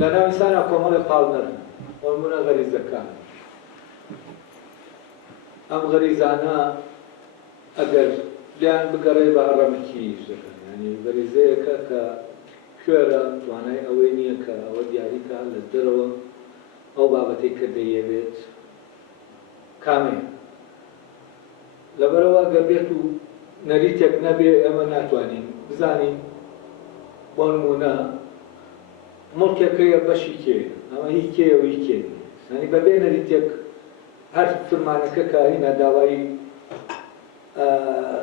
لە ناو ئینسانە کۆمەڵی پاڵنەرن هۆرمونە غەریزەکان. ئەم غەریزانە ئەگەر لیان بگەڕێ بە هەڕەمکی دەکەن، ینی غەریزەیەکە کە کوێرە توانای ئەوەی نییە کە ئەوە دیاریکە لە دەرەوە ئەو بابەتەی کە دەیەوێت کامەیە. لەبەرەوە گەر بێت و نەریتێک نەبێ ئێمە ناتوانین بزانین بۆ نمونە مڵکێکەیە بەشی کێ، ئەمە هی کێ و هی کێ، ینی بەبێ نەریتێک هەر فرمانەکە کە هینە داوایی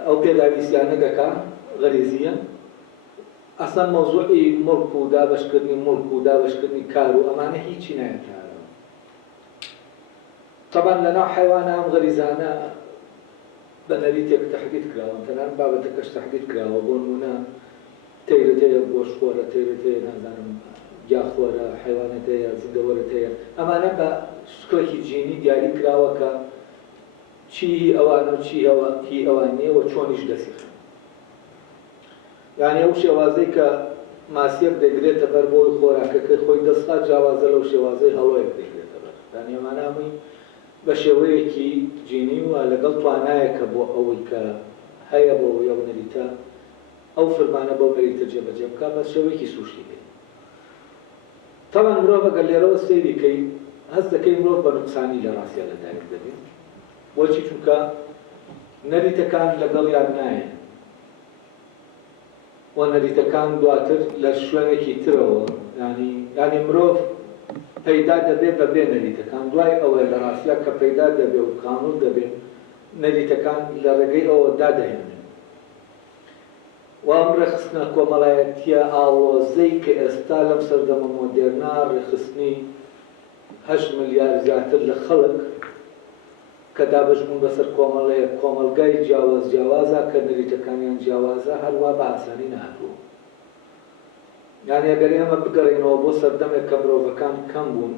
ئەو پێداویستیانە دەکا غەریزیە، ئەسڵەن مەوزوعی مڵک و دابەشکردنی مڵک و دابەشکردنی کار و ئەمانە هیچی نایەتارەوە. طبعاً لەناو حیوانە ئەم غەریزانە بە نەریتێک تەحدید کراوە، تەنانەت بابەتەکەش تەحدید کراوە. بۆ نمونە تەیرت هەیە، گۆشتخۆرە، تەیرت هەیە، نازانم جاخۆرە، حیوانەت هەیە، زیندەوەرت هەیە، ئەمانە بە شکڵێکی جینی دیاری کراوە کە چی ئەوانە و چی هی ئەوان نییە و چۆنیش دەسیخن. یعنی ئەو شێوازەی کە ماسیەک دەگرێتە بەر بۆی خۆراکەکەی خۆی دەستخات جیاوازە لەو شێوازەی هەڵۆیەک دەگرێتە بەر. یعنی ئەمانە هەمووی بە شێوەیەکی جینی و لەگەڵ توانایەکە بۆ ئەوەی کە هەیە بۆ ئەو نەریتە ئەو فرمانە بەو نەریتە جێبەجێ بکات بە شێوەیەکی سوشتی بێت. طبعاً مرۆڤ ئەگەر لێرەوە سەیری کەی هەست دەکەی مرۆڤ بە نوقسانی لە ڕاستیە لەدایک دەبێت، بۆچی؟ چونکە نەریتەکان لەگەڵیان نایە و نەریتەکان دواتر لە شوێنێکی ترەوە، ینی مرۆڤ پەیدا دەبێت بەبێ نەریتەکان، دوای ئەوە لە ڕاستیە کە پەیدا دەبێت و کامل دەبێت نەریتەکان لە ڕێگەی ئەوە دادەهێنن. و ئەم ڕێخستنە کۆمەڵایەتیە ئاڵۆزەی کە ئێستا لەم سەردەمە مۆدێرنا ڕێخستنی 8 ملیار زیاتر لە خەڵک کە دابەشبوون بەسەر کۆمەلگای جیاوازە کە نەریتەکانیان جیاوازە هەروە بە ئاسانی نهاتووە. یعنی ئەگەر ئێمە بگەڕێنەوە بۆ سەردەمێک کە مرۆڤەکان کەم بوون،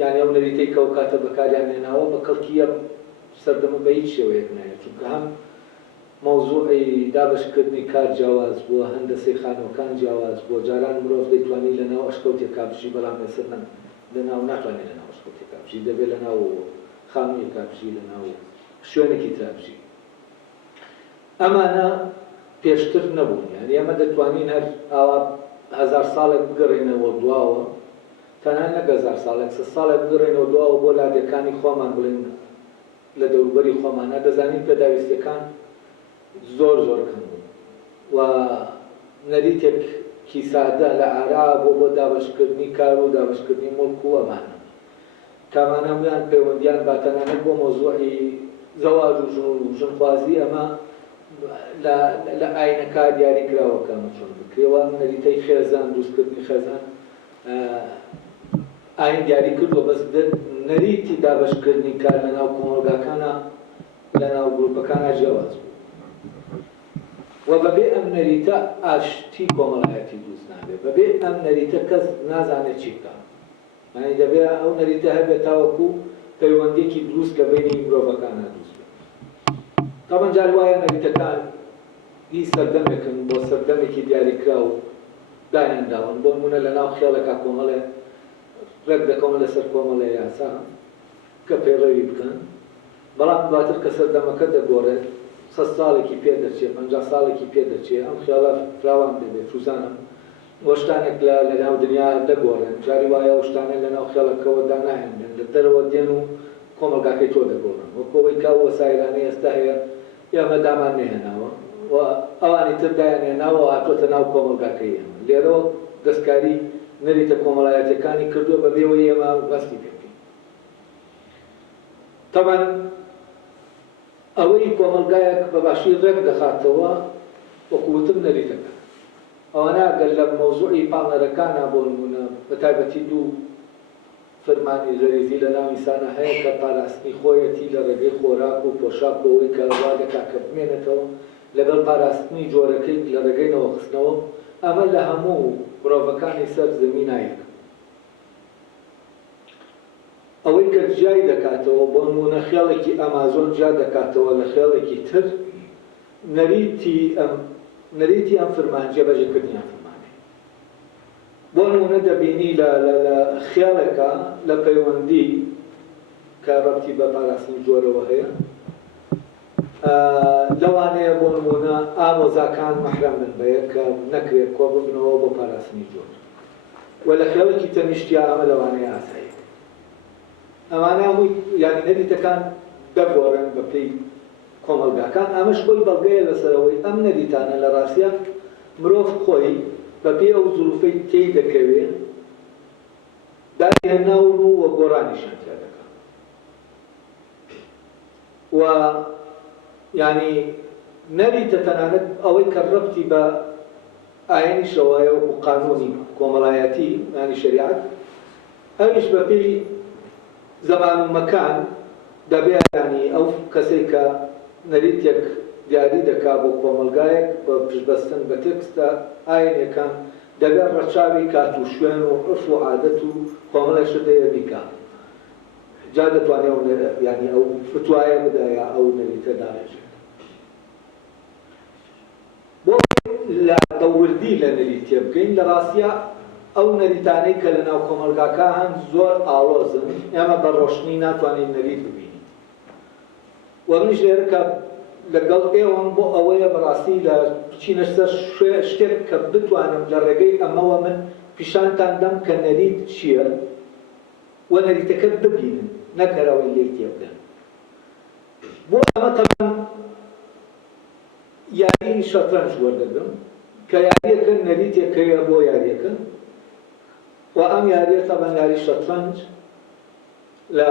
یعنی ئەو نەریتەی کە ئەو کاتە بەکاریان هێناوە بە کەڵکیە سەردەمە بە هیچ شێوەیەک نایە، چونکە هەم مەوزوعی دابەشکردنی کار جیاواز بووە، هەندەسەی خانەوەکان جیاواز بووە، جاران مرۆڤ دەیتوانی لەناو ئەشکەوتێک کابژی، بەڵام ئێستا لەناو ناتوانێت لەناو ئەشکەوتێک کابژی، دەبێت لەناو خانوویەک کابژی، لەناو شوێنێکی ترابژی. ئەمانە پێشتر نەبوون، یعنی ئەمە دەتوانین هەر ئاوا 1000 ساڵێک بگەڕێنەوە دواوە، تەنها نەک 1000 ساڵێک 100 ساڵێک بگەڕێنەوە دواوە بۆ لادەکانی خۆمان بڵێن لە دەوروبەری خۆمانە دەزانین پێداویستیەکان زۆر کەم بوون و نەریتێکی سادە لە ئارا بۆ دابەشکردنی کار و دابەشکردنی مڵک و ئەمانە کامانە هەمویان پەیوەندیان با تەنانەت بۆ مۆزوعی زەواج و ژنخوازی ئەمە لە ئاینەکە دیاری کراوەکەمە چۆن بکرێەوە. نەریتەی خێزان، دروستکردنی خێزان ئاین دیاری کردووە، بەس نەریتی دابەشکردنی کار لەناو کۆمەلگاکانە لەناو گروپەکانە جیاواز بوو و بەبێ ئەم نەریتە ئاشتی کۆمەڵایەتی دروست نابێت، بەبێ ئەم نەریتە کەس نازانێت چی بکات، یعنی دەبێت ئەو نەریتە هەبێت تاوەکو پەیوەندێکی دروست لە بینی مرۆڤەکانە دروست بێت. طبعاً جار وایە نەریتەکان هیچ سەردەمێکن بۆ سەردەمێکی دیاریکرا و دانێنداون، بۆ نمونە لەناو خێڵێکا کۆمەڵێ ڕێک دەکەون لەسەر کۆمەڵێ یاسا کە پەیڕەوی بکەن، بەڵام دواتر کە سەردەمەکە دەگۆڕێت 100 ساڵێکی پێ دەچێت، 50 ساڵێکی پێ دەچێت، ئەم خێڵە فراوان دەبێت تووزانم وەشتانێک لە ناو دنیا دەگۆڕێن، جاری وایە وەشتانێک لە ناو خێڵەکەەوە داناهێنن، لە دەرەوە دێن و کۆمەلگاکەی تۆ دەگۆڕن، وەکەوەی کا وەسایلانەی ئێستا هەیە ئێمە دامان نێهێناوە و ئەوانی تر دایانهێناوە هاتوۆتە ناو کۆمەلگاکەی ئێمە. لێرەوە دەستکاری نەریتە کۆمەڵایەتەکانی کردووە بەبێەوەی ئێمە بەستی پێ بکەین. طبعاً ئەوەی کۆمەلگایەک بەباشی ڕێک دەخاتەوە وەکوتم نەریتەکە، ئەوانە ئەگەر لە مەوزوعی پاڵنەرەکانە بۆ نمونە بەتایبەتی دوو فەرمانی غەریزی لە ناو ئینسانە هەیە کە پاراستنی خۆیەتی لە ڕێگەی خۆراک و پۆشاک بۆەوەی کە وا دەکات کە بمێنێتەوە لەگەڵ پاراستنی جۆرەکەی لە ڕێگەی نەوەخستنەوە، ئەمە لە هەموو مرۆڤەکانی سەر زەمینایەک. ئەوەی کە جیای دەکاتەوە بۆ نمونە خێڵێکی ئەمازۆن جا دەکاتەوە لە خێڵێکی تر، نەریتی ئەم فرمان جێبەجێکردنیان فرمانێ، بۆ نمونە دەبینی لە خێڵێکە لە پەیوەندی کە ڕەبتی بە پاراستنی جۆرەوە هەیە لەوانەیە بۆ نمونە ئامۆزاکان مەحرەم بن بە یەک کە نەکرێت کۆ ببنەوە بۆ پاراستنی جۆر و لە خێڵێکی تەنیشتیا ئەمە لەوانەیە ئاسایی ئەمانە هەمووی یانی نەریتەکان دەگۆڕن بە پێی کۆمەلگاکان ئەمەش خۆی بەڵگەیە لەسەرەوەی ئەم نەریتانە لە ڕاستیە مرۆڤ خۆی بە پێی ئەو زولفەی تێی دەکەوێت داهێناون و وە گۆڕانیشان تیا دەکات و یعنی نەریتە تەنانەت ئەوەی کە ڕەبتی بە ئاینی شەوایە و قانونی کۆمەڵایەتی یعنی شریعەت ئەویش بە پێی زەمان و مەکان دەبێت ینی ئەو کەسێک کە نەریتێک دیاری دەکات بۆ کۆمەلگایەک بە پشتبەستن بە تێکستە ئاینەکان دەبێت ڕەچاوی کات و شوێن و عرف و عادەت و کۆمەڵێشە دەیە بیکات جا دەتوانێت ینی ئەو فتوایە بدایە ئەو نەریتە داڕێژێت بۆ لە دەوردی لە نەریتێ بکەین لە ڕاستیە ئەو نەریتانەی کە لە ناو کۆمەلگاکان زۆر ئاڵۆزن ئێمە بە ڕۆشنی ناتوانین نەریت ببینین و منیش لێرە کە لەگەڵ ئێوەم بۆ ئەوەیە بەڕاستی لە بچینە سەر شتێک کە بتوانم لە ڕێگەی ئەمەوە من پیشانتان دەم کە نەریت چییە و نەریتەکە ببینن نەکەرەوەی لێی تێبدەن بۆ ئەمە تەمان یاری شەترەنج وەردەگرم کە یاریەکە نەریتێکەیە بۆ یاریەکە و ئەم یاریە تەمان یاری شەترەنج لە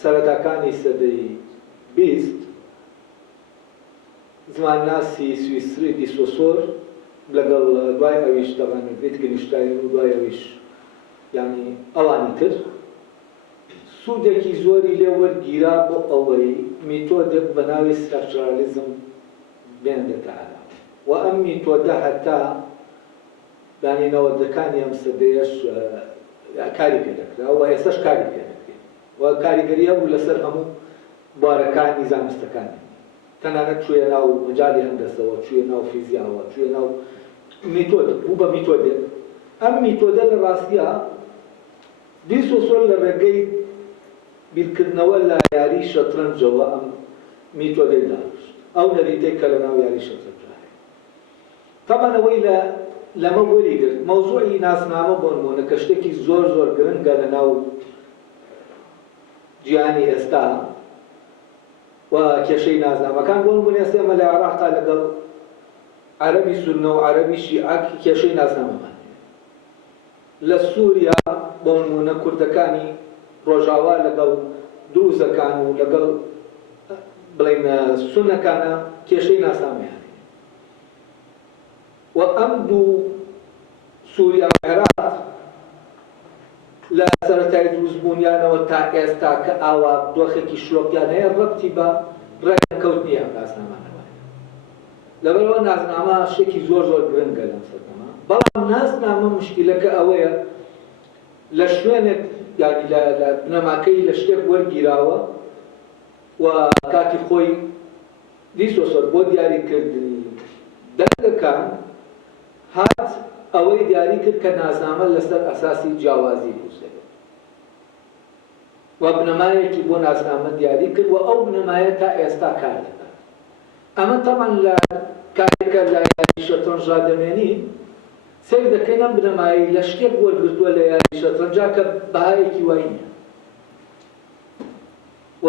سەرەتاکانی سەدەی 20 زمانناسی سویسری دیسۆسۆر لەگەڵ دوای ئەویش تەمان ویتگنشتاین و دوای ئەویش یعنی ئەوانی تر سوودێکی زۆری لێ وەرگیرا بۆ ئەوەی میتۆدێک بە ناوی ستراکچرالیزم بێنێتە و ئەم میتۆدە هەتا دانینەوەندەکانی ئەم سەدەیەش کاری پێ دەکرا و ئێستاش کاری پێ دەکرێت و کاریگەریە بوو لەسەر هەموو بوارەکانی زانستەکانی تەنانەت چوویە ناو مەجای هەندەسەوە چوویە ناو فیزیاوە چوویە ناو میتۆد بوو بە میتۆدێک ئەم میتۆدە لە ڕاستیە دیسۆسۆر لە ڕێگەی بیرکردنەوە لە یاری شەترەنجەوە ئەم میتۆدەی دانیشت ئەو نەریتەی کە لە ناو یاری شەترەنج هەیە تەمان ئەوەی لەمە وەریگرت مەوزوعی ناسنامە بۆ نمونە کە شتێکی زۆر زۆر گرنگە لە ناو جیهانی ئێستا و کێشەی نازنامەکان بۆ نمونە ئێستا ئێمە لە عێراقا لەگەڵ عەرەبی سوننە و عەرەبی شیعە کێشەی نازنامەمان لە سووریا بۆ نمونە کوردەکانی ڕۆژاوا لەگەڵ دروزەکان و لەگەڵ بڵێن سونەکانە کێشەی ناسنامەیان و ئەم دوو سووریا و عێراق لە سەرەتای دروستبوونیانەوە تا ئێستا کە ئاوا دۆخێکی شلۆکیان هەیە ڕەبتی بە ڕێککەوتنی ئەم ناسنامانەوەیە لەبەرەوە نازنامە شتێکی زۆر زۆر گرنگە لەم سەردەما بەڵام نازنامە مشکلەکە ئەوەیە لە شوێنێک یانی لە بنەماکەی لە شتێک وەرگیراوە و کاتی خۆی دیسۆسۆر بۆ دیاریکردنی دەرگەکان هات ئەوەی دیاری کرد کە نازنامە لەسەر ئەساسی جیاوازی دروستەکە و بنەمایەکی بۆ نازنامە دیاری کرد و ئەو بنەمایە تا ئێستا کار دەکات ئەمە تەمان لە کارێکە لە یاری شەترەنجا دەمێنی سیر دەکەین ئەم بنەمایی لە شتێک وەرگرتووە لە یاری شەترەنجا کە بەهایەکی وای نییە و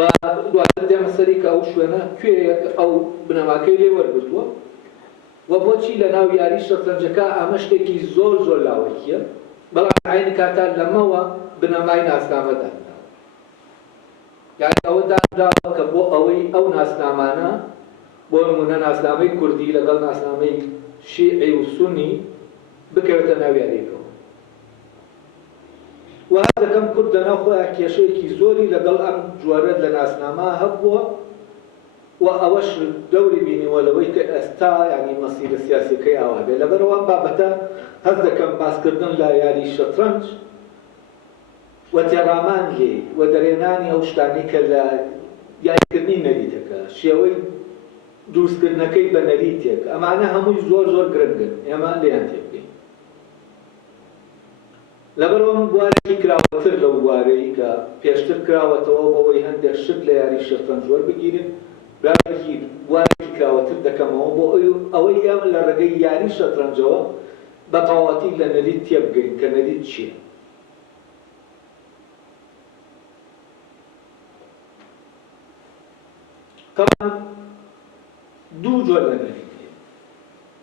دواتر دێمە سەری کە ئەو شوێنە کوێیە ئەو بنەماکەی لێ وەرگرتووە و بۆچی لە ناو یاری شەترەنجەکە ئەمە شتێکی زۆر زۆر لاوەکیە بەڵام عینی کاتا لەمەوە بنەمای ناسنامەدا یعنی ئەوە دانراوە کە بۆ ئەوەی ئەو ناسنامانە بۆ نمونە ناسنامەی کوردی لەگەڵ ناسنامەی شیعی و سونی بکەوێتە ناو یاریەکەوە و هەردەکەم کوردەنە خۆیان کێشەیەکی زۆری لەگەڵ ئەم جوارە لە ناسنامە هەبووە و ئەوەش دەوری بینیوە لەوەی کە ئێستا ینی مەسیرە سیاسیەکەی ئاوا بێ لەبەرەوە بابەتە هەست دەکەم باسکردن لە یاری شەترەنج و تێڕامان لێ و دەرێنانی ئەو شتانی کە لە یاریکردنی نەریتەکە شێوەی دروستکردنەکەی بە نەریتێک ئەمانە هەمووی زۆر زۆر گرنگن ئێمە لێیان تێبگەین لەبەرەوە بوارێکی کراوەتر لەو بوارەی کە پێشتر کراوەتەوە بۆەوەی هەندێک شت لە یاری شەترەنج وەربگیرن برایەکی بوارێکی کراوەتر دەکەمەوە بۆ ئەوەی ئێمە لە ڕێگەی یاری شەترەنجەوە بە تەواوەتی لە نەریت تێبگەین کە نەریت چییە. طبعا دوو جۆر لە نەریت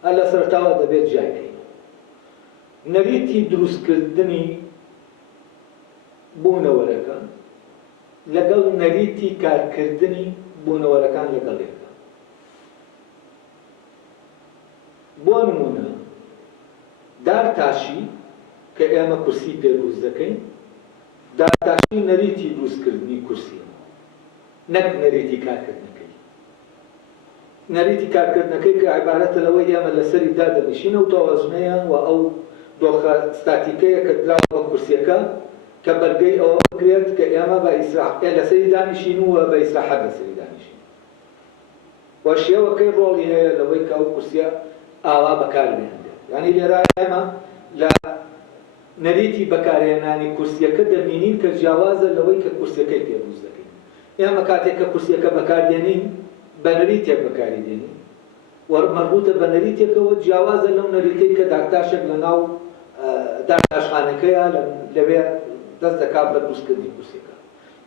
هەر لە سەرتاوە دەبێت جایکەین. نەریتی دروستکردنی بوونەوەرەکە لەگەڵ نەریتی کارکردنی بوونەوەرەکان لەگەڵێکە. بۆ نمونە دارتاشی کە ئێمە کورسی پێ دروست دەکەین، دارتاشی نەریتی دروستکردنی کورسی نەک نەریتی کارکردنەکەی. نەریتی کارکردنەکەی کە عیبارەتە لەوەی ئێمە لەسەری دادەنیشینە و تەوازنەیە و ئەو دۆخە ستاتیکەیە کە دراوە بە کورسیەکە کە بەرگەی ئەوە بکرێت کە ئێمە بە ئیسراحەت لەسەری دانیشین و بە ئیسراحەت لەسەری دانیشین. و شێوەکەی ڕۆڵی هەیە لەوەی کە ئەو کورسیە ئاوا بەکاربێنێت. یعنی لێرە ئێمە لە نەریتی بەکارهێنانی کورسیەکە دەبینین کە جیاوازە لەوەی کە کورسیەکەی پێ دروست دەکەین. ئێمە کاتێک کە کورسیەکە بەکاردێنین بە نەریتێک بەکاری دێنین وەرمەربوطە بە نەریتێکەوە جیاوازە لەو نەریتەی کە داکتاشێک لە ناو دارتاشخانەکەیە لەوێ دەست دەکات بە دروستکردنی کورسیەکە.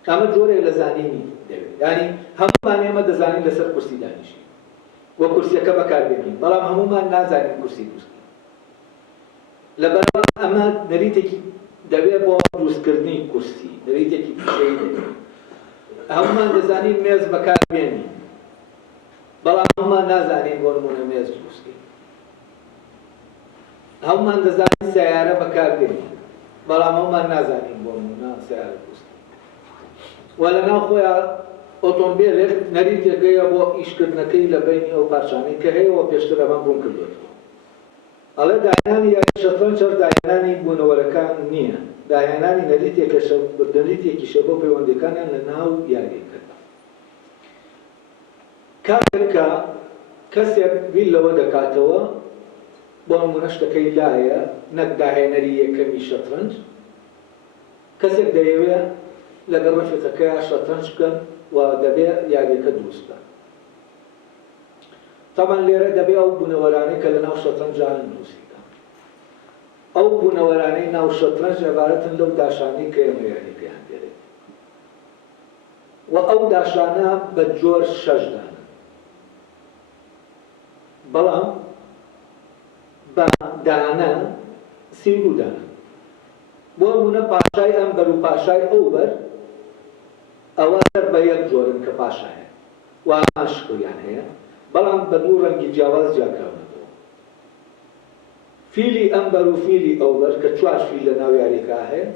ئەمە جۆرێک لە زانینی دەوێت. یعنی هەمومان ئێمە دەزانین لەسەر کورسی دانیشین وە کورسیەکە بەکاربێنین، بەڵام هەمومان نازانین کورسی دروستکردن. لەبەرەوە ئەمە نەریتێکی دەوێت بۆ دروستکردنی کورسی، نەریتێکی پیشەیی دەوێت. هەمومان دەزانین مێز بەکاربێنین، بەڵام هەمومان نازانین بۆ نمونە مێز دروستکەین. هەمومان دەزانین سەیارە بەکاربێنین، بەڵام هەمومان نازانین بۆ نمونە سەیارە دروستکەین. و لەناو خۆیان ئۆتۆمبیلێک نەریتێکەیە بۆ ئیشکردنەکەی لە بینی ئەو پارچانەی کە هەیەەوە پێشتر ئەمە بوون کردوێتەوە. ئەڵێ داهێنانی یاری شەترەنج هەر داهێنانی بوونەوەرەکان نییە، داهێنانی نەریتێکیشە بۆ پەیوەندیەکانیان لە ناو یاریەکە. کاتێک کە کەسێک بیل لەوە دەکاتەوە بۆ نمونە شتەکەی لایە نەک داهێنەری یەکەمی شەترەنج، کەسێک دەیەوێت لەگەڵ ڕەفیقەکەیان شەترەنج بکەن و دەبێت یاریەکە دروست بکەن. طبعا لێرە دەبێت ئەو بوونەوەرانەی کە لە ناو شەترەنجان دروست بکەن. ئەو بوونەوەرانەی ناو شەترەنج عیبارەتن لەو داشانەی کە ئێمە یاریەکەیان دێت. و ئەو داشانە بە جۆر شەشدان، بەڵام بە دانە سینگ و دانە. بۆ نمونە پاشای ئەمبەر و پاشای ئەوبەر ئەوە بە یەک جۆرن کە پاشایە و ئامان شکڵیان هەیە، بەڵام بە دوو ڕەنگی جیاواز جیاکراونەتەوە. فیلی ئەمبەر و فیلی ئەوبەر کە چوار فیل لە ناو یاریەکە هەیە،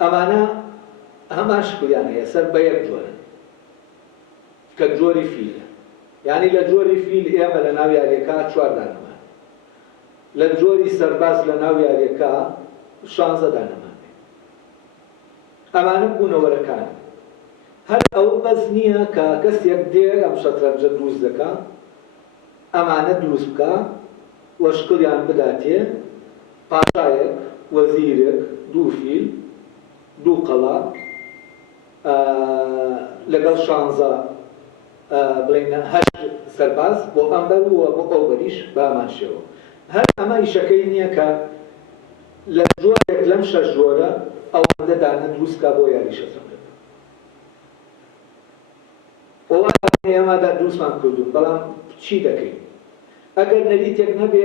ئەمانە هەمان شکڵیان هەیە، سەر بە یەک جۆرن کە جۆری فیلە. یعنی لە جۆری فیل ئێمە لە ناو یاریەکە چوار دانەمان، لە جۆری سەرباز لە ناو یاریەکە 16 دانەمان. ئەمانە بوونەوەرەکان. هەر ئەو بەس نییە کە کەسێک دێ ئەم شەترەنجە دروست دەکات، ئەمانە دروست بکە و شکڵیان بداتێ، پاشایەک، وەزیرێک، دوو فیل، دوو قەڵا لەگەڵ 16 بڵێنە 8 سەرباز بۆ ئەمبەر و بۆ ئەوبەریش بە ئەمان شێوە. هەر ئەمە ئیشەکەی نییە کە لە جۆرێک لەم شەش جۆرە ئەوەندە دانە دروستکە بۆ یاری شەترەنج. ئێمەدا دروستمان کردوون، بەڵام چی دەکەین؟ ئەگەر نەریتێک نەبێ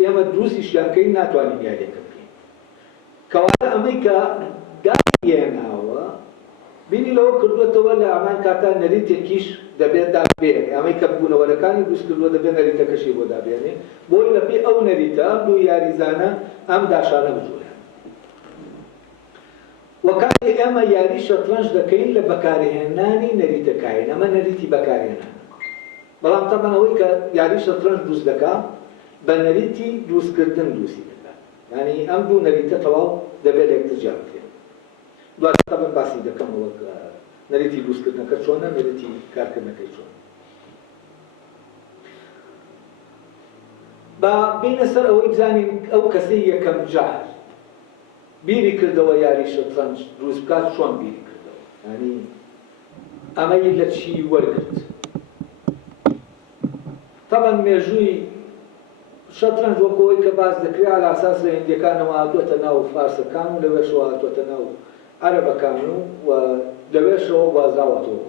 ئێمە دروستیشیانکەین ناتوانین یاریەکە بکەین. کەواتە ئەمەی کە داهێناوە بینی لەوە کردوێتەوە لە ئەمان کاتا نەریتێکیش دەبێت دابێنێ. ئەمەی کە بوونەوەرەکانی دروست کردووە دەبێت نەریتەکەشی بۆ دابێنێ، بۆی لەپێ ئەو نەریتە ئەم دوو یاریزانە ئەم داشانە بجوڵێن. وەکاتی ئێمە یاری شەترەنج دەکەین لە بەکارهێنانی نەریتەکەین، ئەمە نەریتی بەکارهێنان. بەڵام تەمەنەوەی کە یاری شەترەنج دروست دەکات بە نەریتی دروستکردن دروستی دەکات. یعنی ئەم دوو نەریتە تەواو دەبێت یەکتر جیا بکرێن. دواتر تەمەن باسی دەکەمەوە کە نەریتی دروستکردنەکە چۆنە، نەریتی کارکردنەکەی چۆنە. با بینە سەر ئەوەی بزانین ئەو کەسەی یەکەم جار بیری کردەوە یاری شەترەنج دروست بکات چۆن بیری کردەوە ینی ئەمەی لە چی وەرگرت طبعا مێژووی شەترەنج وەکەوەی کە باس دەکرێت على ئاساس لە هیندیەکانەوە هاتووەتە ناو فارسەکان و لەوێشەوە هاتووەتە ناو عەرەبەکان و لەوێشەوە وازراوەتەوە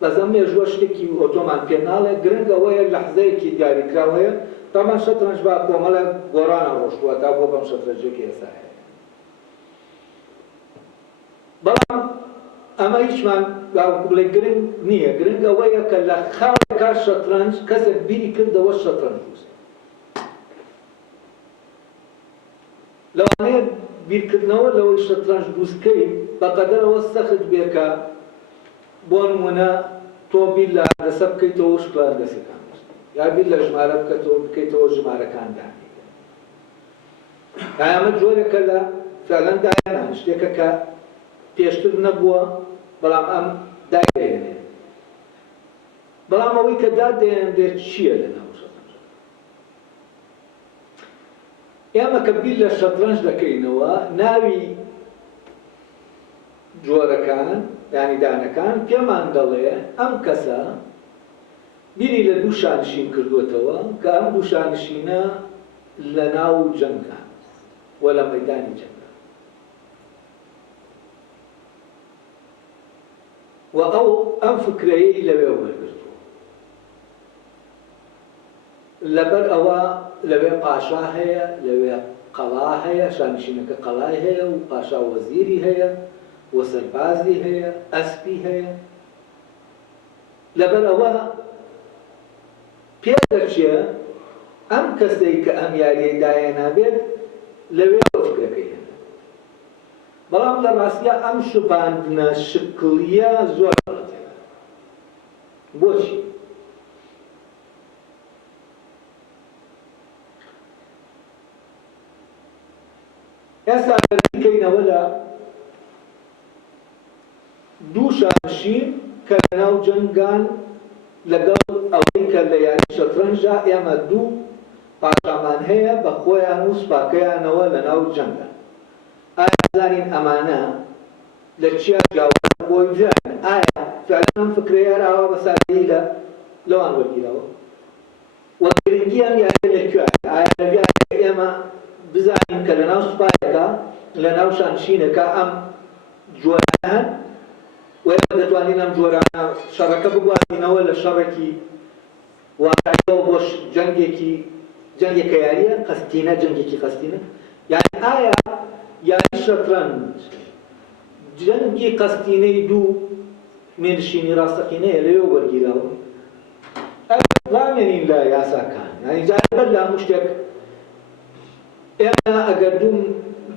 بەزەم مێژووە شتێکی ئۆتۆمان پێ ناڵێ گرنگ ئەوەیە لەحزەیەکی دیاریکراوەیە طبعا شەترەنج با کۆمەڵە گۆڕانە ڕۆشتووە تا بۆ بەم شەترەنجێکی ئێستا هەیە بەڵام ئەمە هیچمان بڵێ گرنگ نییە گرنگ ئەوەیە کە لە خاڵێکا شەترەنج کەسێک بیری کردەوە شەترەنج دروست لەوانەیە بیرکردنەوە لەوەی شەترەنج دروستکەی بەقەدەرەوە سەخت بێکە بۆ نمونە تۆ بیر لە هەندەسە بکەیتەوە شکڵە هەندەسەکان یا بیر لە ژمارە بکەیتەوە ژمارەکان دانیکە ئەمە جۆرێکە لە فعلەن داهێنان شتێکە کە پێشتر نەبووە بەڵام ئەم دادەهێنێ بەڵام ئەوەی کە دادەهێنرێت چییە لەناو شەترەنج ئێمە کە بیر لە شەترەنج دەکەینەوە ناوی جۆرەکان یعنی دانەکان پێمان دەڵێ ئەم کەسە بیری لە دوو شانشین کردوێتەوە کە ئەم دوو شانشینە لە ناو جەنگان و لە مەیدانی جەنگ و ئەم فکرەیەی لەوێ وەرگرتووە لەبەر ئەوە لەوێ پاشا هەیە لەوێ قەڵا هەیە شانشینەکە قەڵای هەیە و پاشا وەزیری هەیە و سەربازی هەیە ئەسپی هەیە لەبەر ئەوە پێ دەچێ ئەم کەسەی کە ئەم یاریەی داهێنابێت لەوێ فکرەکەی هەیە بەڵام لە ڕاستیە ئەم شوباندنە شکلیە زۆر غەڵەتەیە بۆچی ئێستا بکەینەوە لە دوو شانشین کە لەناو جەنگان لەگەڵ ئەوەی کە لە یاری شەترەنجا ئێمە دوو پاشامان هەیە بە خۆیان و سوپاکەیانەوە لەناو جەنگان ئایا زانین ئەمانە لە چیا جیاواز بۆی بزانن ئایا فعلەن ئەم فکرەیە راوە بە سادەیی لەوان وەرگیرەوە وە گرنگی ئەم یاریە لەکوێیە ئایا لەوێ ئێمە بزانین کە لەناو سوپایەکە لەناو شانشینەکە ئەم جۆرانە هەن و ئێمە دەتوانین ئەم جۆرانە شەڕەکە بگوازینەوە لە شەڕێکی واقعیەوە بۆ جەنگێکە یاریە قەستینە جەنگێکی قەستینە یعنی ئایا یاری شەترەنج جەنگی قەستینەی دوو مێنشینی ڕاستەقینەیە لەوێ وەرگیراوە وامێنین لە یاساکان یعنی جاربەر لە هەموو شتێک ئێمە ئەگەر دوو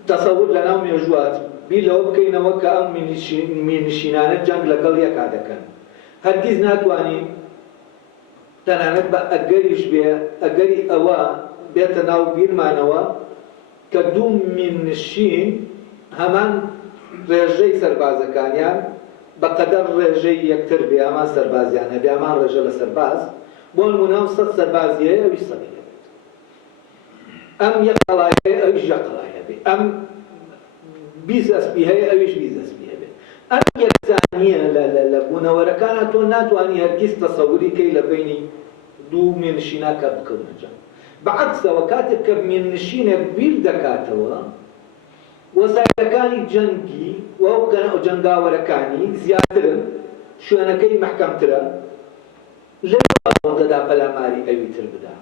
تەسەور لەناو مێژوات بیر لەوە بکەینەوە کە ئەم مێنشینانە جەنگ لەگەڵ یەکا دەکەن هەرگیز ناتوانین تەنانەت بە ئەگەریش بێ ئەگەری ئەوە بێتە ناو بیرمانەوە کە دوو مێنشین هەمان ڕێژەی سەربازەکانیان بەقەدەر ڕێژەی یەکتر بێ ئەمان سەربازیان هەبێ ئەمان ڕێژە لە سەرباز بۆ نمونە 100 سەربازی هەیە ئەویش 100 هەبێت ئەم یەک قەڵای هەیە ئەویش یەک قەڵای هەبێت ئەم 20 ئەسپی هەیە ئەویش 20 ئەسپی هەبێت ئەم یەکسانیە لە بوونەوەرەکانە تۆ ناتوانی هەرگیز تەسەووری کەی لە بینی دوو مێنشینا کە بکەونە جەنگ بەعەکسەوە کاتێک کە مێنشینێک بیر دەکاتەوە وەسایلەکانی جەنگی وەو جەنگاوەرەکانی زیاترن شوێنەکەی مەحکەمترە لەوە دەدا پەلاماری ئەوی تر بدا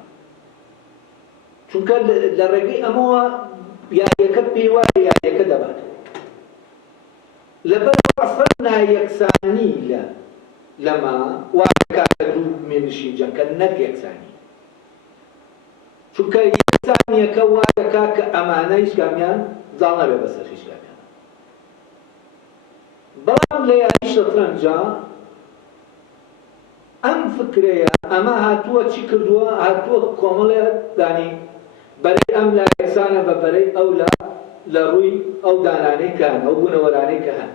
چونکە لە ڕێگەی ئەمەوە یاریەکە پێی وایە یاریەکە دەباتەوە لەبەر ئەسڵ نایەکسانی لەما وایە دوو مێنشین جەنگکە نەک یەکسانی چونکە یەکسانیەکە وا دەکا کە ئەمانە هیچ کامیان زاڵ نەبێ بەسەر هیچ کامیان بەڵام لە یاری شەترەنجا ئەم فکرەیە ئەمە هاتووە چی کردووە هاتووە کۆمەڵێ دانی بەرەی ئەم لا یەکسانە بە بەرەی ئەو لە ڕووی ئەو دانانەی کە هەن ئەو بوونەوەرانەی کە هەن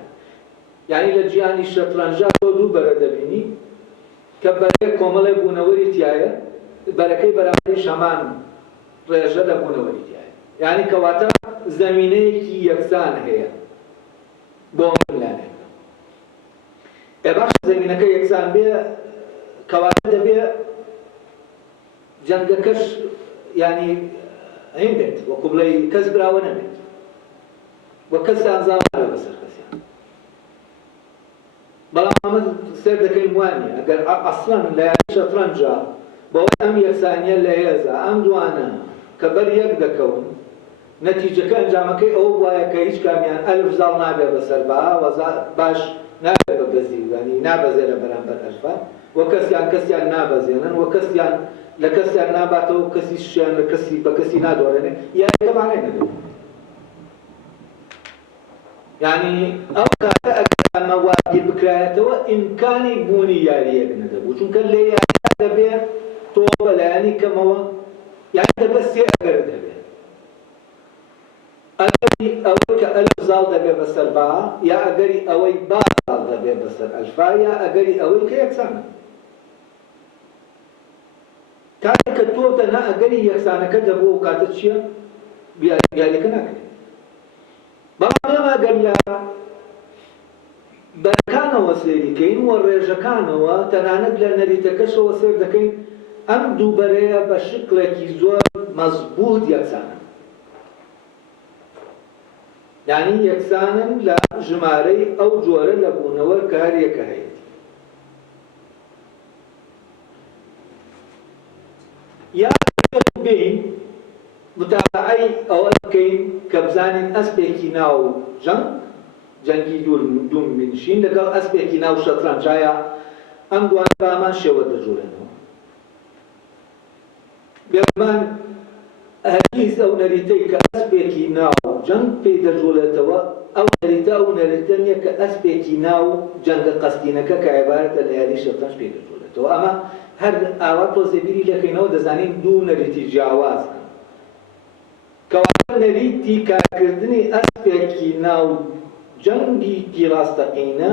یعنی لە جیهانی شەترەنجا تۆ دوو بەرە دەبینی کە بەرەی کۆمەڵێ بوونەوەری تایە بەرەکەی بەرامبەری شەمان ڕێژە لە بوونەوەری تایە یعنی کەواتە زەمینەیەکی یەکسان هەیە بۆ ملانێک باش زەمینەکە یەکسان بێ کەواتە دەبێ جەنگەکەش ینی هین بێت وەکو بڵێ کەس براوە نەبێت وە کەسیان زاوارە بەسەر کەسیان بەڵام ئەمە سەر دەکەین وانە ئەگەر ئەسڵەن لە شەترەنجە بەوەی ئەم یەکسانیە لە هێزە ئەم دوانە کە بەر یەک دەکەون نەتیجەکە ئەنجامەکەی ئەوە وایە کە هیچ کامیان ئەلف زاڵ نابێ بەسەر باش نابێ بە بەزیوانی نابەزێرە بەرامبەر ئەلفا وە کەسیان نابەزێنن وە کەسیان لە کەسیان ناباتەوە کەسی شیان لە کەسی بە کەسی نادۆڕێنێ یانەکە مانای نەدەوێت یعنی ئەو کاتە ئەگەر ئەمە واجب بکرایەتەوە ئیمکانی بوونی یاریەک نەدەبوو چونکە لێ یاریە دەبێت تۆ بەلایانی کەمەوە یان دەبێت سێ ئەگەر دەبێت ئەگەری ئەوەی کە ئەلف زاڵ دەبێت بەسەر با یا ئەگەری ئەوەی با زاڵ دەبێت بەسەر ئەلفا یا ئەگەری ئەوەی کە یەکسانە کاتێک کە تۆ تەنها ئەگەری یەکسانەکە دەبوو و کاتە چییە؟ یاریەکە ناکرێت بەڵام ئێمە ئەگەر لە بەرەکانەوە سێریکەین و ڕێژەکانەوە تەنانەت لە نەریتەکەشەوە سێر دەکەین ئەم دووبەرەیە بە شکلێکی زۆر مەزبوط یەکسانە یعنی یەکسانن لە ژمارەی ئەو جۆرە لە بوونەوە کە هەر یەکە هەیە یا بین متابعەی ئەوە بکەین کە بزانین ئەسپێکی ناو جەنگی دوو منشین لەگەڵ ئەسپێکی ناو شەترەنجایە ئەم دوان بامان شێوە دەجوڵێنەوە بێگومان هەرگیز ئەو نەریتەی کە ئەسپێکی ناو جەنگ پێی دەجوڵێتەوە ئەو نەریتە نییە کە ئەسپێکی ناو جەنگە قەستینەکە کە عیبارەتە لە یاری شەترەنج پێی دەجوڵێتەوە ئەمە هەر ئاوا تۆزێبیری لەکەینەوە دەزانین دوو نەریتی جیاوازن کەواتە نەریتی کارکردنی ئەسپێکی ناو جەنگی پیڕاستەقینە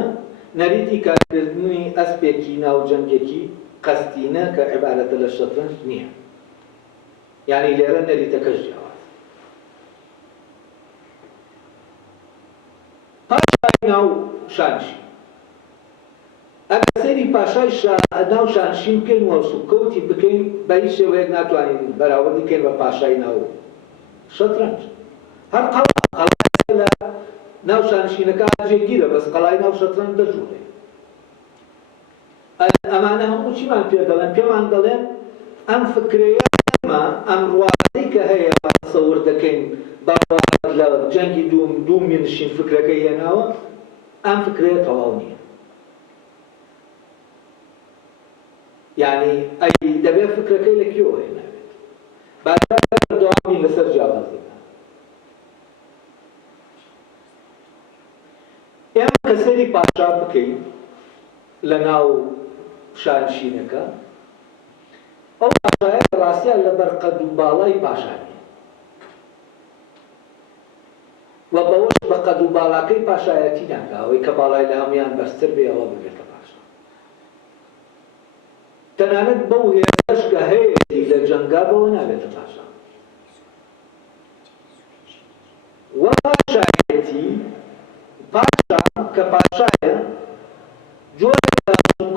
نەریتی کارکردنی ئەسپێکی ناو جەنگێکی قەستینە کە عیبارەتە لە شەترەنج نییە یعنی لێرە نەریتەکەش جیاواز پاشای ناو شانشین ئەگەر سەیری پاشای ناو شانشین بکەین وەسوکەوتی بکەین بە هیچ شێوەیەک ناتوانین بەراوردی بکەین بە پاشای ناو شەترەنج هەر قەڵا لە ناو شانشینەکە جێگیرە بەس قەڵای ناو شەترەنج دەژوورێ ئەمانە هەموو چیمان پێ دەڵێن پێمان دەڵێن ئەم فکرەیە ئەم ڕواستەی کە هەیە تەسەوور دەکەین باوەڕ لە جەنگی دوو منشین فکرەکەی هێناوە ئەم فکرەیە تەواو نییە یعنی ئەی دەبێت فکرەکەی لەکوێوە هێنابێت باشتر دەوامی لەسەر جیاوازەکە ئێمە کە سەیری پاشا بکەین لە ناو شانشینەکە ئەو پاشایە ڕاستیان لەبەر قەد و باڵای پاشانی و بەوەش بە قەد و باڵاکەی پاشایەتی ناکا ئەوەی کە باڵای لە هەمویان بەستر بێ ئەوە ببێتە پاشا تەنانەت بەو هێرش کە هەیەی لە جەنگا بەوە نابێتە پاشا وە پاشایەتی پاشا کە پاشایە جۆرێک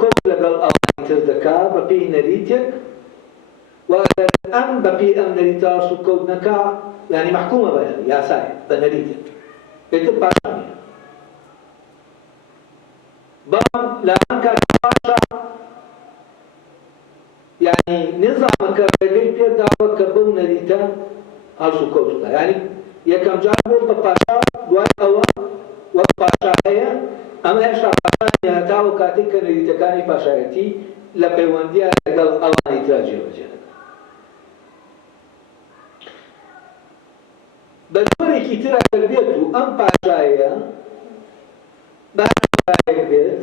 کەوت لەگەڵ ئەوانی تر دەکا بە پێی نەریتێک و ئەگەر ئەم بە پێی ئەم نەریتە سوکەوت نەکا یعنی محکومە بە یاسایە بە نەریتێک پێتر پاشا نییە بەڵام لە ئەم کات پاشا یعنی نظامەکە ڕێگەی پێداوە کە بەو نەریتە هەڵسوکەوت بکات یعنی یەکەم جار بۆ بە پاشا دوای ئەوە وەک پاشا هەیە ئەمە هێشتا پاشایە هەتاوە کاتێک کە نەریتەکانی پاشایەتی لە پەیوەندیە لەگەڵ ئەوانی ترا جێبەجێ دەکات بە جۆرێکی تر ئەگەر بێت و ئەم پاشایە باشایەک بێت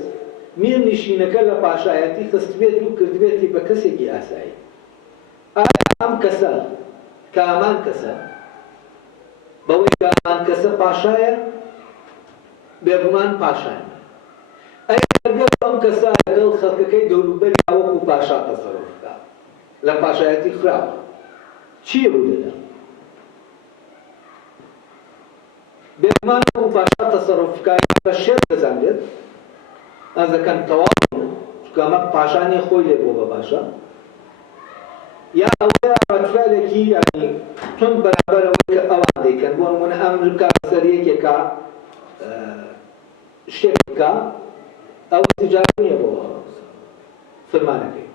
میر نشینەکە لە پاشایەتی خستبێت و کردبێتی بە کەسێکی ئاسایی ئایا ئەم کەسە کە ئامان کەسە بەوەی کە ئامان کەسە پاشایە بێگومان پاشایە ئەگەر بێت ئەم کەسە لەگەڵ خەڵکەکەی دەوروبەری وەکو پاشا تەسەڕوف بکات لە پاشایەتی خراوە چی ڕوو دەدا بێگومانە و پاشا تەسەڕوفکاری بە شێر دەزانێت ئەز دەکەن تەواو چونکە ئەمە پاشانی خۆی لێ بۆ بە باشە یا ئەوەیە ڕەتفالێکی یعنی تۆن بەرامبەر ئەوەی کە ئەوان دەیکەن بۆ نمونە ئەم کارسەر یەکێکە شتێک بکە ئەو استیجاب نییە بۆ فەرمانەکەی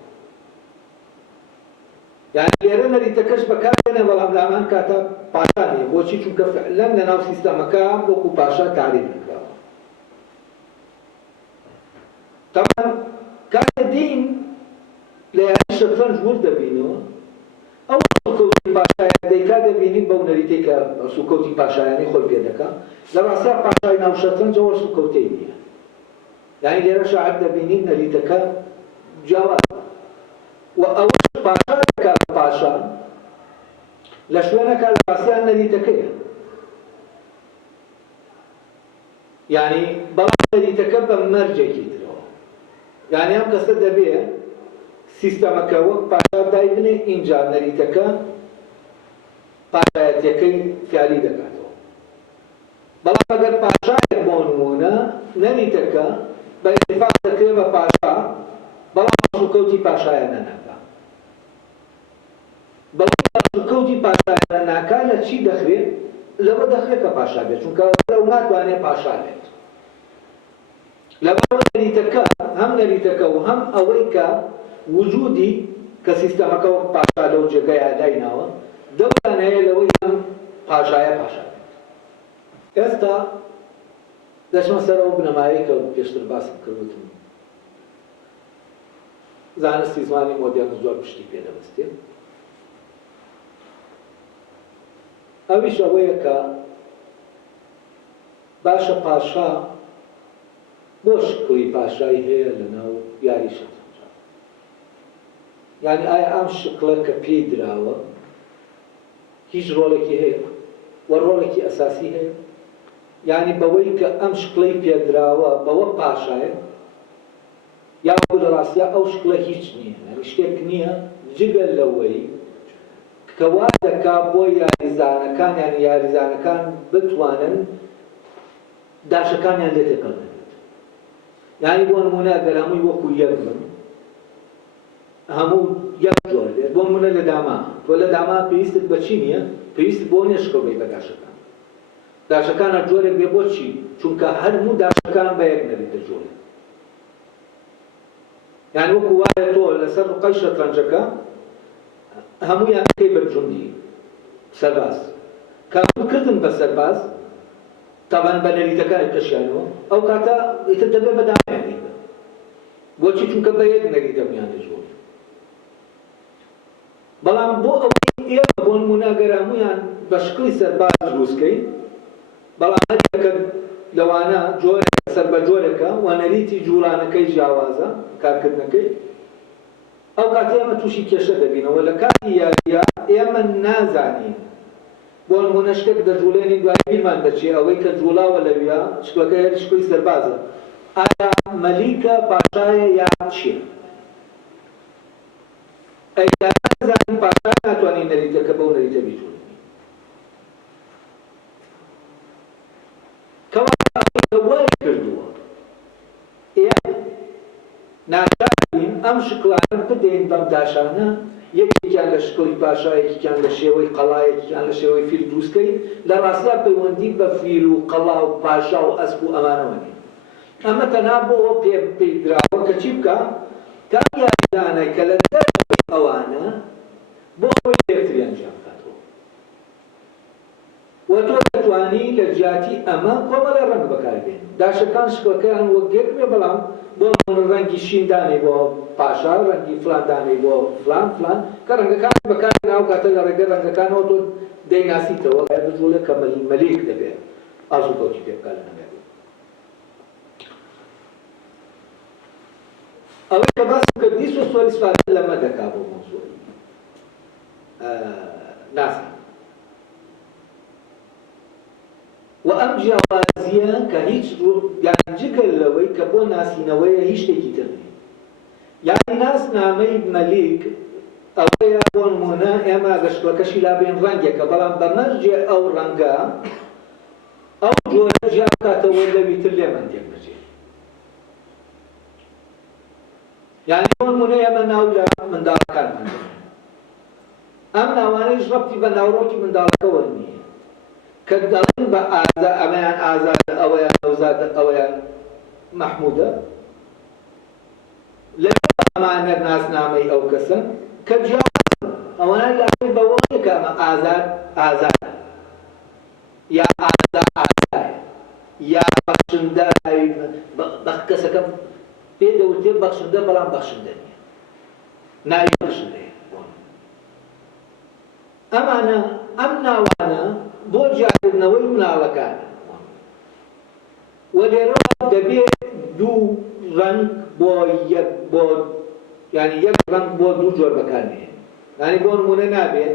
یعنی لێرە نەریتەکەش بەکارهێنێ بەڵام لە هەمان کاتە پاشا نییە بۆچی چونکە فعلەن لەناو سیستەمەکە وەکو پاشا تعریف نکراوە طبعا کاتە دین لە یاری شەترەنج ور دەبینەوە ئەو سوکەوتی پاشایە دەیکا دەبینین بەو نەریتەی کە سوکەوتی پاشایانی خۆی پێ دەکا لە ڕاستیا پاشای ناو شەترەنجەوە سوکەوتەی نییە یعنی لێرە شاعر دەبینین نەریتەکە جیاوازە و ئەوەش پاشا دەکا بە پاشا لە شوێنەکە لە ڕاستیا نەریتەکەیە یعنی بەڵام نەریتەکە بە مەرجێکی ترەوە یعنی ئەم کەسە دەبێت سیستەمەکە وەک پاشا دایبنێ ئینجا نەریتەکە پاشایەتیەکەی فیالی دەکاتەوە بەڵام ئەگەر پاشایەک بۆ نمونە نەریتەکە بە ئیتفاق دەکرێت بە پاشا بەڵام سوکەوتی پاشایانە ناکا بەڵام سوکەوتی پاشایانە ناکا لە چی دەخرێت لەوە دەخرێت کە پاشا بێت چونکە لەو ناتوانێت پاشا بێت لەبەر نەریتەکە هەم نەریتەکە و هەم ئەوەی کە وجودی کە سیستەمەکە وەک پاشا لەو جێگەیە دایناوە دەوتان هەیە لەوەی هەم پاشایە پاشا بێت ئێستا دەچمە سەر ئەو بنەمایەی کە پێشتر باسم کردوتم زانستی زمانی مۆدێرن زۆر پشتی پێدەبەستێ ئەویش ئەوەیە کە باشە پاشا بۆ شکڵی پاشایی هەیە لەناو یاری شەترەنجە یعنی ئایا ئەم شکڵە کە پێی دراوە هیچ ڕۆڵێکی هەیە و ڕۆڵێکی ئەساسی هەیە یعنی بەوەی کە ئەم شکڵەی پێدراوە بەوە پاشایە یا لە ڕاستیا ئەو شکڵە هیچ نییە یعنی شتێک نییە جگە لەوەی کە وا دەکا بۆ یاریزانەکان یعنی یاریزانەکان بتوانن داشەکانیان لێ تێکەڵ بێت یعنی بۆ نمونە ئەگەر هەمووی وەکو یەک بن هەموو یەک جۆر بێت بۆ نمونە لە داما تۆ لە داما پێویستت بە چی نییە پێویست بۆ نییە شکڵ بێت بە داشەکان داشەکان هەر جۆرێک بێ بۆچی چونکە هەرموو داشەکان بە یەک نەبێتە جۆرێک یعنی وەکو وایە تۆ لەسەر ڕوقەی شەترەنجەکە هەموویان بکەی بە جوندی سەرباز کە بکردن بە سەرباز تاوان بە نەریتەکانی کەشیانەوە ئەو کاتە ئیتر دەبێت بەدامیانی بن بۆچی چونکە بە یەک نەریتە میان دەژۆر بەڵام بۆ ئەوەی ئێمە بۆ نمونە ئەگەر هەموویان بە شکڵی سەرباز دروستکەین بەڵام هەرێکە لەوانە جۆرێک سەر بە جۆرێکە و نەریتی جوڵانەکەی جیاوازە کارکردنەکەی ئەو کاتی ئێمە تووشی کێشە دەبینەوە لە کاتی یاریە ئێمە نازانین بۆ نمونە شتێک دەجوڵێنی دوای بیرمان دەچێت ئەوەی کە جوڵاوە لەویە شکڵەکە هێر شکڵی سەربازە ئایا مەلیکە پاشایە یا چییە ئەیدا نازانین پاشا ناتوانین نەریتەکە بەو نەریتە بیجوڵێنی وای کردووە ئێمە ناچارین ئەم شکڵانە بدەین بەم داشانە یەکێکیان لە شکڵی پاشا یەکێکیان لە شێوەی قەڵا یەکێکیان لە شێوەی فیل دروستکەین لە ڕاستیا پەیوەندی بە فیل و قەڵا و پاشا و ئەسپ و ئەمانەوە نین ئەمە تەنها بۆ پێی دراوە کە چی بکە تا یاریدانە کە لە دەرەوەی ئەوانە بۆ خۆی یەکتریان جیان بکاتەوە و تۆ دەتوانی لە جیاتی ئەمە کۆمەڵە ڕەنگ بەکاربێن داشەکان شکڵەکەیان وەک یەک بێ بەڵام بۆ ڕەنگی شین دانێ بۆ پاشا ڕەنگی فلان دانێ بۆ فلان فلان کە ڕەنگەکان بەکارهێنا و کاتە لە ڕێگە ڕەنگەکانەوە تۆ دەیناسیتەوە بجوڵێ کە مەلیک دەبێت ئازوو پێ بکات لە نەبێت ئەوەی کە باسم کرد دیس و سوەری سواتە لەمە دەکا بۆ مۆزوعی ناسان و ئەم جیاوازیە کە هیچ یانجگە لەوەی کە بۆ ناسینەوەیە هیچ شتێکی تر نیە یانی ناسنامەی مەلیک ئەوەیە بۆ نمونە ئێمە گەشتوەکەشی لابێن ڕەنگێکە بەڵام بە مەرجێ ئەو ڕەنگە ئەو جۆرە ژیانکاتەوە لەویتر لێمان تێک بچێت. یعنی بۆ نمونە ئێمە ناو لە منداڵەکانمان دێن. ئەم ناوانەیش ڕەبتی بە ناوڕۆکی منداڵەکەوە نییە کە دەڵێن بە ئەمەیان ئازادە ئەوەیان نەوزادە ئەوەیان مەحموودە لەبێ ئەمانە ناسنامەی ئەو کەسن کە جیاوازن ئەوانە لەبێ بەوەیە کە ئەمە ئازادە یا ئازایە یا بەخشندە کەسەکەم پێدەوتێ بەخشندە بەڵام بەخشندە نییە ناوی بەخشندەیە. ئەمانە ئەم ناوانە بۆ جیاکردنەوەی مناڵەکانە وە لێرەوە دەبێت دوو ڕەنگ بۆ یعنی یەک ڕەنگ بۆ دوو جۆر بەکاربێت. یعنی بۆ نمونە نابێت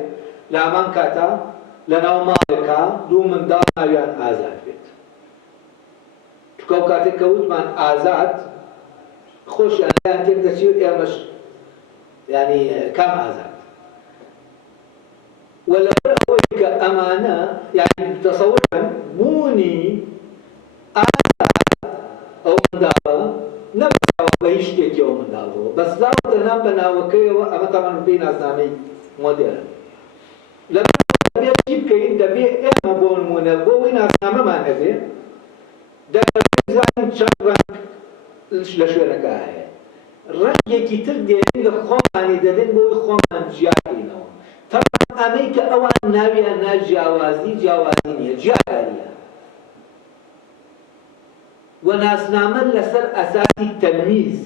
لە هەمان کاتە لە ناو ماڵێکا دوو منداڵ ناویان ئازاد بێت. چونکە ئەو کاتێک کە وتمان ئازاد خۆشیان تێک دەچێت ئێمەش یعنی کام ئازاد وەلەبەر ئەوەی کە ئەمانە یعنی تەسەوورن بوونی ئازاد ئەو منداڵە نەبەستاوە بە هیچ شتێکی ئەو منداڵەوە بەستاوە تەنها بە ناوەکەیەوە ئەمە تەمان پێی ناسنامەی مۆدێرە. لەبەر دەبێت چی بکەین دەبێت ئێمە بۆ نمونە بۆ ئەوەی ناسنامەمان هەبێ دەبێت بزانین چەند ڕەنگ لە شوێنەکە هەیە. ڕەنگێکی تر دێنین لە خۆمانی دەدەین بۆ ئەوەی خۆمان جیاکەینەوە. ئەمەی کە ئەوان ناویان نا جیاوازی نییە جیاکاریە و ناسنامە لەسەر ئەساسی تەمیز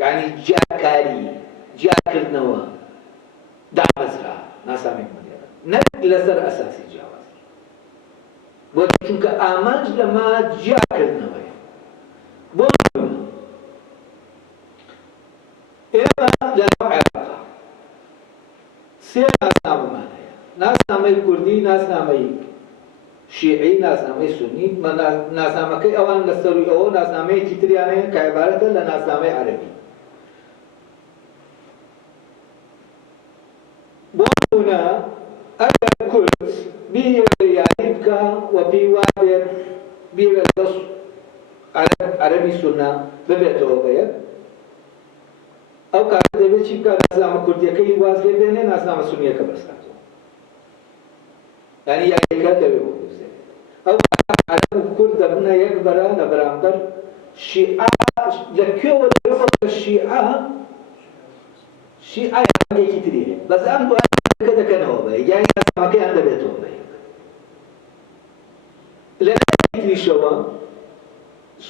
یعنی جیاکاری جیاکردنەوە دامەزرا ناسامێک مدێرە نەک لەسەر ئەساسی جیاوازی بۆ چونکە ئامانج لەما جیاکردنەوەیە. بۆ ئێمە لە ناو عێراقا سێ ناسنامەمان هەیە: ناسنامەی کوردی، ناسنامەی شیعی، ناسنامەی سونی. ناسنامەکەی ئەوان لەسەروی ئەوە ناسنامەیەکی تریان هەیە کە عیبارەتە لە ناسنامەی عەرەبی. بۆ نمونە ئەگەر کورد بیەوێ یاری بکە و پێی وابێت بیەوێت دەست عەرەبی سونە ببێتەوە بەیەک ئەو کاتە دەبێت چی بکات ناسنامە کوردیەکەی واز لێ بێنێ ناسنامە سونیەکە بەستاتەوە یعنی یاریەکە دەبێت بۆ بزێت. ئەو عەرەب و کورد دەبنە یەک بەرە لە بەرامبەر شیعە. لەکوێوە دەبێت بە شیعە یەکێکی تری هەیە بەس ئەم دوایەکە دەکەنەوە بەیەک یانی ناسنامەکەیان دەبێتەوە بەیەک. لە لایەکی تریشەوە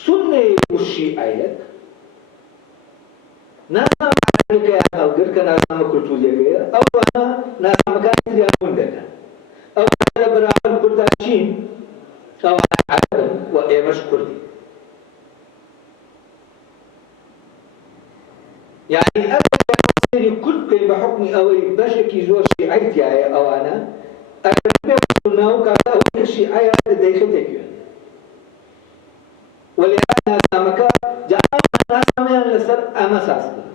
سونەیەک و شیعەیەک ناسنامە عەرەبیەکەیان هەڵگرت کە ناسنامە کولتوریەکەیە ئەوانە ناسنامەکانی تریان ون دەکەن. ئەو لە بەرامبەر کوردان چین؟ ئەوانە عەرەبن و ئێمەش کوردی. یعنی ئەگەر سەیری کورد بکەین بە حوکمی ئەوەی بەشێکی زۆر شیعەی تایە ئەوانە ئەگەر بێ سونە و کاتە ئەوەی کە شیعەیە دەیخێتێکوێن وەلێرە ناسنامەکە ناسنامەیان لەسەر ئەمە ساس بن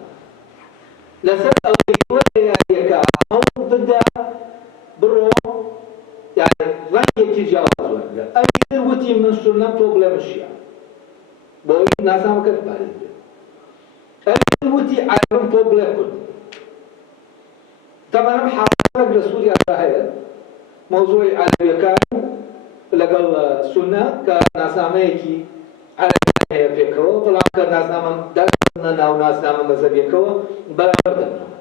لەسەر ئەوەی وەرە یاریەکە هەوڵ بدە بڕۆ یعنی ڕەنگێکی جیاواز وەرگرە. ئەگەر وتی من سونەم تۆ بڵێ من شیعە بۆ ئەوەی ناسنامەکەت پارێز بێت. ئەگەر وتی عەرەبم تۆ بڵێ کورد. طبعا ئەم حاڵەتێک لە سووریا هەیە مۆزوعی عەرەبیەکان لەگەڵ سونە کە ناسنامەیەکی عەرەبیان هەیە پێکەوە بەڵام کە ناسنامە دەچنە ناو ناسنامە مەزهەبیەکەوە بەرامبەر دەبنەوە.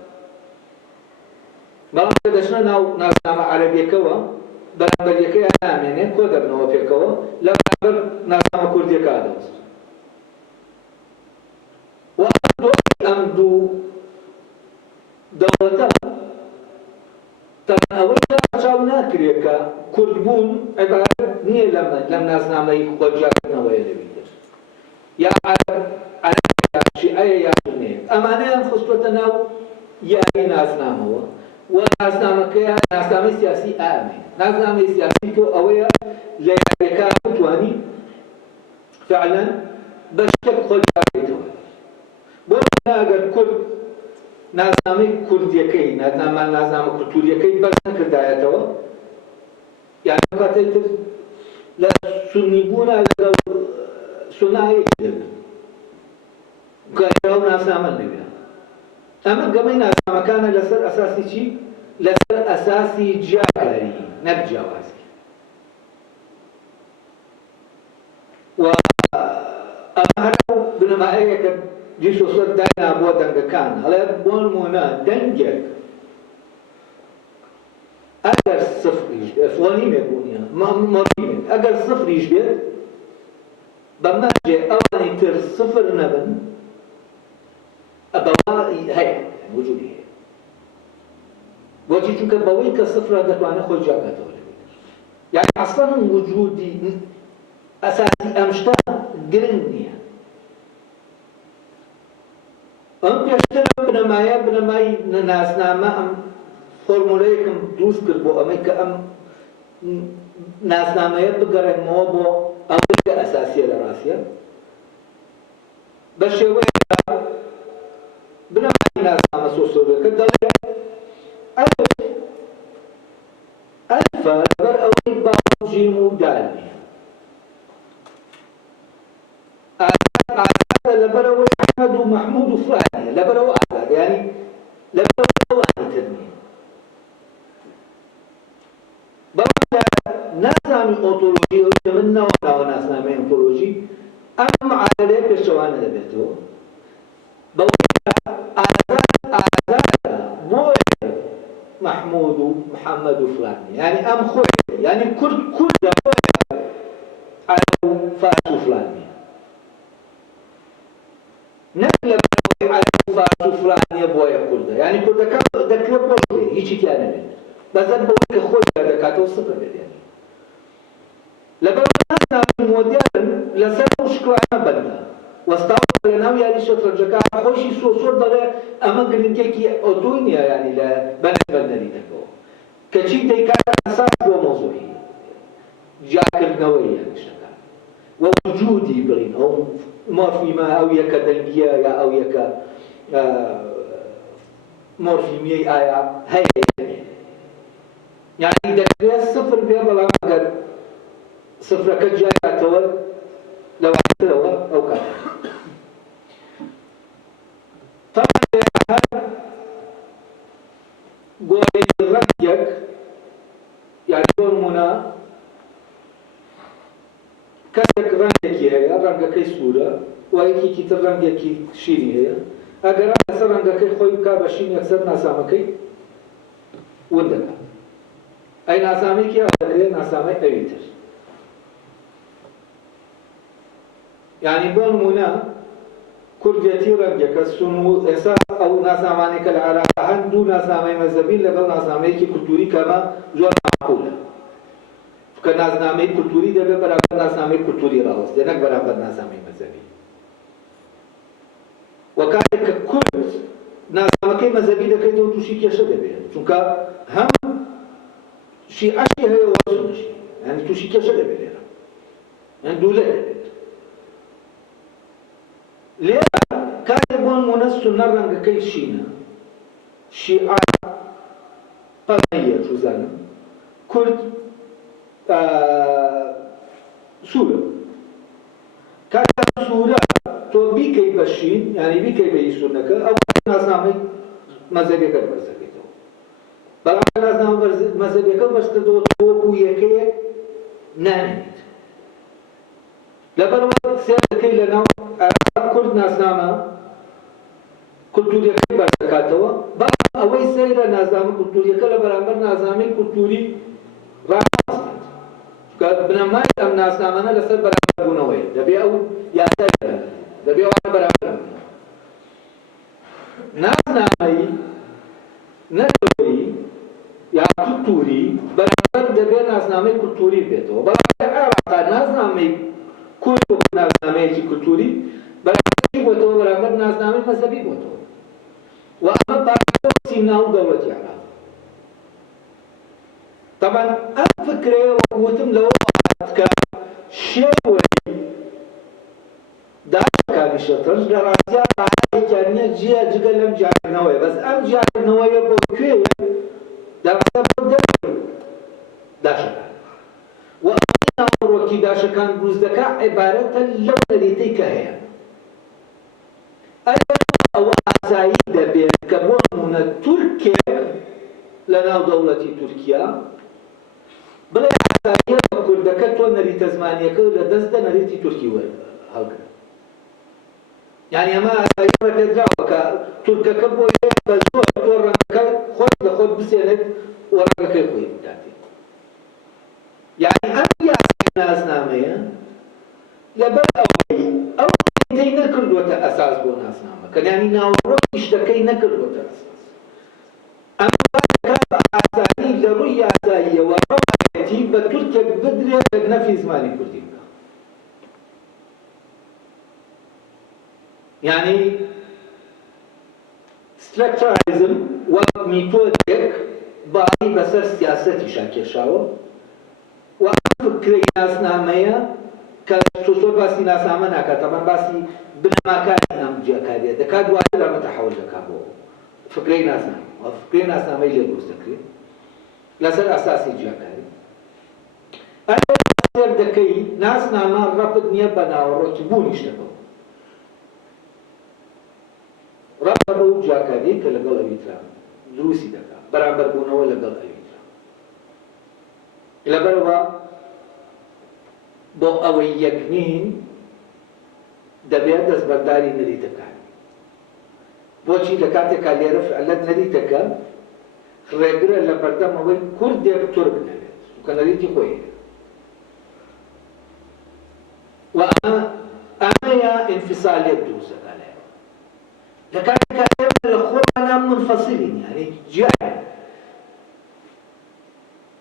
بەڵام کە دەچنە ناو ناسنامە عەرەبیەکەوە بەرامبەریەکەیان نامێنێ کۆ دەبنەوە پێکەوە لە بەرامبەر ناسنامە کوردیەکە دەوەست. و ئەم دوو دەوڵەتە تەنها ئەوەی چاو ناکرێت کە کوردبوون عیبارەت نییە لەم ناسنامەی خۆجیاکردنەوەیە لەویتر یا عەرەب یا شیعەیە یا سونەیە. ئەمانەیان خستووەتە ناو یاری ناسنامەوە و ناسنامەکەیان ناسنامەی سیاسی ئامێ. ناسنامەی سیاسی کە ئەوەیە لە یاریەکە بتوانی فعلا بە شتێک خۆجیاکرێتەوە. بۆ ئەگەر کورد ناسنامەی کوردیەکەی ناسنامە کولتوریەکەی بەرز نەکردایەتەوە یان کاتێک لە سنی بوونە لەگەڵ سونایەکی دەبێت کارەوە ناسنامە نەبێت. ئەمە گەمەی ناسنامەکانە لەسەر ئەساسی چی؟ لەسەر ئەساسی جیاکاری نەک جیاوازی. و ئەمە هەرو بنەمایەکە دیسۆسەر دانا بۆ دەنگەکان هەڵێ بۆ نمونە دەنگێک ئەگەر سفریش بێت فڵۆنیمێک بوونیە مەڕیمێک ئەگەر سفریش بێت بەمەجێ ئەوانی تر سفر نەبن ئەبەوا هەیە وجودی هەیە بۆچی چونکە بەوەی کە سفرە دەتوانێت خۆی جاکاتەوە لەبێت یعنی ئەسڵەن وجودی ئەساسی ئەم شتە گرنگ نییە. ئەم پێشتر بنەمای ناسنامە ئەم فۆرمولەیەکم دروست کرد بۆ ئەمەی کە ئەم ناسنامەیە بگەڕێنمەوە بۆ ئەوەی کە ئەساسیە لە ڕاستیە بە شێوەیەکە بنەمای ناسنامە سۆسیۆلۆژیەکە دەڵێ ئەلفە لەبەر ئەوەی باو جیم و دال نییە، ئازادە لەبەر ئەوەی ئەحمەد و مەحموود و فلانیە لەبەر ئەوە ئازادە یعنی لەبەر ئەوانی تر نییە. نازامی ئۆتۆلۆژی ئەو من ناوە ناسنامەی ئۆتۆلۆژی ئەم معادلەیە پێشەوانە دەبێتەوە بەوەی ئازادە بۆیە مەحموود و محەممەد و فلانی یعنی ئەم خۆی یعنی کوردە بۆیە عەرەب و فارس و فلانیە نەک لەبەرەوەی عەرەب و فارس و فلانیە بۆیە کوردە یعنی کوردەکان دەکرێت بۆش بێ هیچی تیا نەبێت بەزەر بەوەی کە خۆی دەکاتەوە سفر بێت لەبەر ناسنامەی مۆدێرن لەسەر ئەو شکلانە بەندە وەستاوە لەناو یاری شەترەنجەکان خۆشی سۆسۆر دەڵێ ئەمە گرنگێکی ئۆتۆی نییە یعنی لە بەنەبەندەری دەکەوە کەچی دەیکاتە ئەساس بۆ مۆزۆعی جاکردنەوەی یاری شەکان و وجودی بڵین ئەو مۆرفیمە ئەو یەکە دەنگیە یا ئەو یەکە مۆرفیمیەی ئایا هەیە یعنی دەکرێت سفر بێ بەڵام ئەگەر سفرەکە جیاکاتەوە لەواترەوە ئەو کات هەر گۆڕی ڕەنگێک یعنی بۆ نمونە کەسێک ڕەنگێکی هەیە ڕەنگەکەی سوورە و یەکێکی تر ڕەنگێکی شیری هەیە ئەگەر لەسەر ڕەنگەکەی خۆی بکا بە شین یەکسەر ناسامەکەی ون دەکات ئەی ناسامەیەکی دەکرێت ناسامەی ئەوی تر یعنی بۆ نمونە کوردێتی ڕەنگێکە سون و ئێستا ئەو ناسامانێکە لە عێراق هەندوو ناسنامەی مەزەبی لەگەڵ ناسنامەیەکی کولتوری کەمە زۆر معقولە کە ناسنامەی کولتوری دەبێت بەرامبەر ناسنامەی کولتوری ڕاوەستێ نەک بەرامبەر ناسنامەی مەزەبی و کاتێک کە کورد ناسنامەکەی مەزەبی دەکەیتەوە تووشی کێشە دەبێت چونکە هەم شیعەشی هەیە و سونەشی یعنی تووشی کێشە دەبێت لێرە یعنی دوولە دەبێت لێرە کاتێک بۆ نمونە سونە ڕەنگەکەی شینە شیعە قەرنەیە چوزانم کورد سوورە کاتێک سوورە تۆ بیکەی بە شین یعنی بیکەی بە سونەکە ئەو ناسنامەی مەزەبیەکەت بەرزەکەیتەوە بەڵام ناسنامە مەزەبیەکە بەرزکردەوە تۆ وەکو یەکەیەک نانێت لەبەرەوە سێر دەکەی لەناو کورد ناسنامە کولتوریەکەی بەرزەکاتەوە بەڵام ئەوەی سەیرە ناسنامە کولتوریەکە لە بەرامبەر ناسنامەی کولتوری ڕاستێت کە بنەمای ئەم ناسنامانە لەسەر بەرامبەربوونەوەی دەبێ ئەو یاسەر دەبێ ئەوانە بەرامبەر ناسنامەی نەتۆری یا کولتوری بەرامبەر دەبێ ناسنامەی کولتوری بێتەوە بەڵام لە عێراقا ناسنامەی کورد و ناسنامەیەکی کولتوری بەرامبەری بۆتەوە بەرامبەر ناسنامەی مەزەبی بۆتەوە و ئەمە پارادۆکسی ناو دەوڵەتی عێراق طبعا ئەم فکرەیە وەکوتم لەوە کە شێوەی داعشەکانی شەترەنج لە ڕاستیە ڕاهەیەکیان نییە جیا جگە لەم جیاکردنەوەیە بەس ئەم جیاکردنەوەیە بۆ کوێیە دەڕاستە بۆ دەرەوەی داعشەکان و ئەمەی ناوەڕۆکی داعشەکان تایبەتە لەو نەریتەی کە هەیە ئەو ئاسایی دەبێت کە بۆ نمونە تورکێک لە ناو دەوڵەتی تورکیا بڵێ ئاساییە بە کوردەکە تۆ نەریتە زمانیەکە لە دەستدا نەریتی تورکی هەڵگرە یعنی ئەمە ئاسایی ڕەپێدراوە کە تورکەکە بۆ بە زۆر تۆ ڕەنگەکە خۆت لە خۆت بسێنێت و ڕەنگەکەی خۆی بداتێت یعنی ئەم یاسای ناسنامەیە لەبەر ئەوەی ئەو نەریتەی نەکردووەتە ئەساس بۆ ناسنامەکە یعنی ناوەڕۆکی شتەکەی نەکردووەتە ئەساس ئەمە بە ئاسانی لە ڕووی یاساییەوە ڕەوایەتی بە تورکێک بدرێت لە نەفی زمانی کوردی بکە یعنی سترکچرالیزم وەک میتۆدێک باڵی بەسەر سیاسەتیشا کێشاوە و ئەم فکرەی ناسنامەیە کە زۆر باسی ناسنامە ناکات تەمان باسی بنەماکانی ئەم جیاکاریە دەکات دواتر ئەمە تەحەوڵ دەکات بۆ فکرەی ناسنامە و فکرەی ناسنامەی لێ دروست دەکرێت لەسەر ئاساسی جیاکاری ئەگەر دەکەی ناسنامە ڕەبط نییە بە ناوەڕۆکی بوونی شتەکە ڕەبط بە ئەو جیاکاری کە لەگەڵ ئەوی ترا دروستی دەکات بەرامبەربوونەوە لەگەڵ ئەوی ترا لەبەرەوە بۆ ئەوەی یەکنین دەبێت دەستبەرداری نەریتەکانی بۆچی لە کاتێکا لێرە فعلەت نەریتەکە ڕێگرە لە بەردەمەوەی کوردێک تورک نەبێت کە نەریتی خۆی و ئەمەیە ئینفیسالیەت دروست دەکات لە کاتێکا ئێمە لە خۆمانە منفەسیلین یعنی جیایە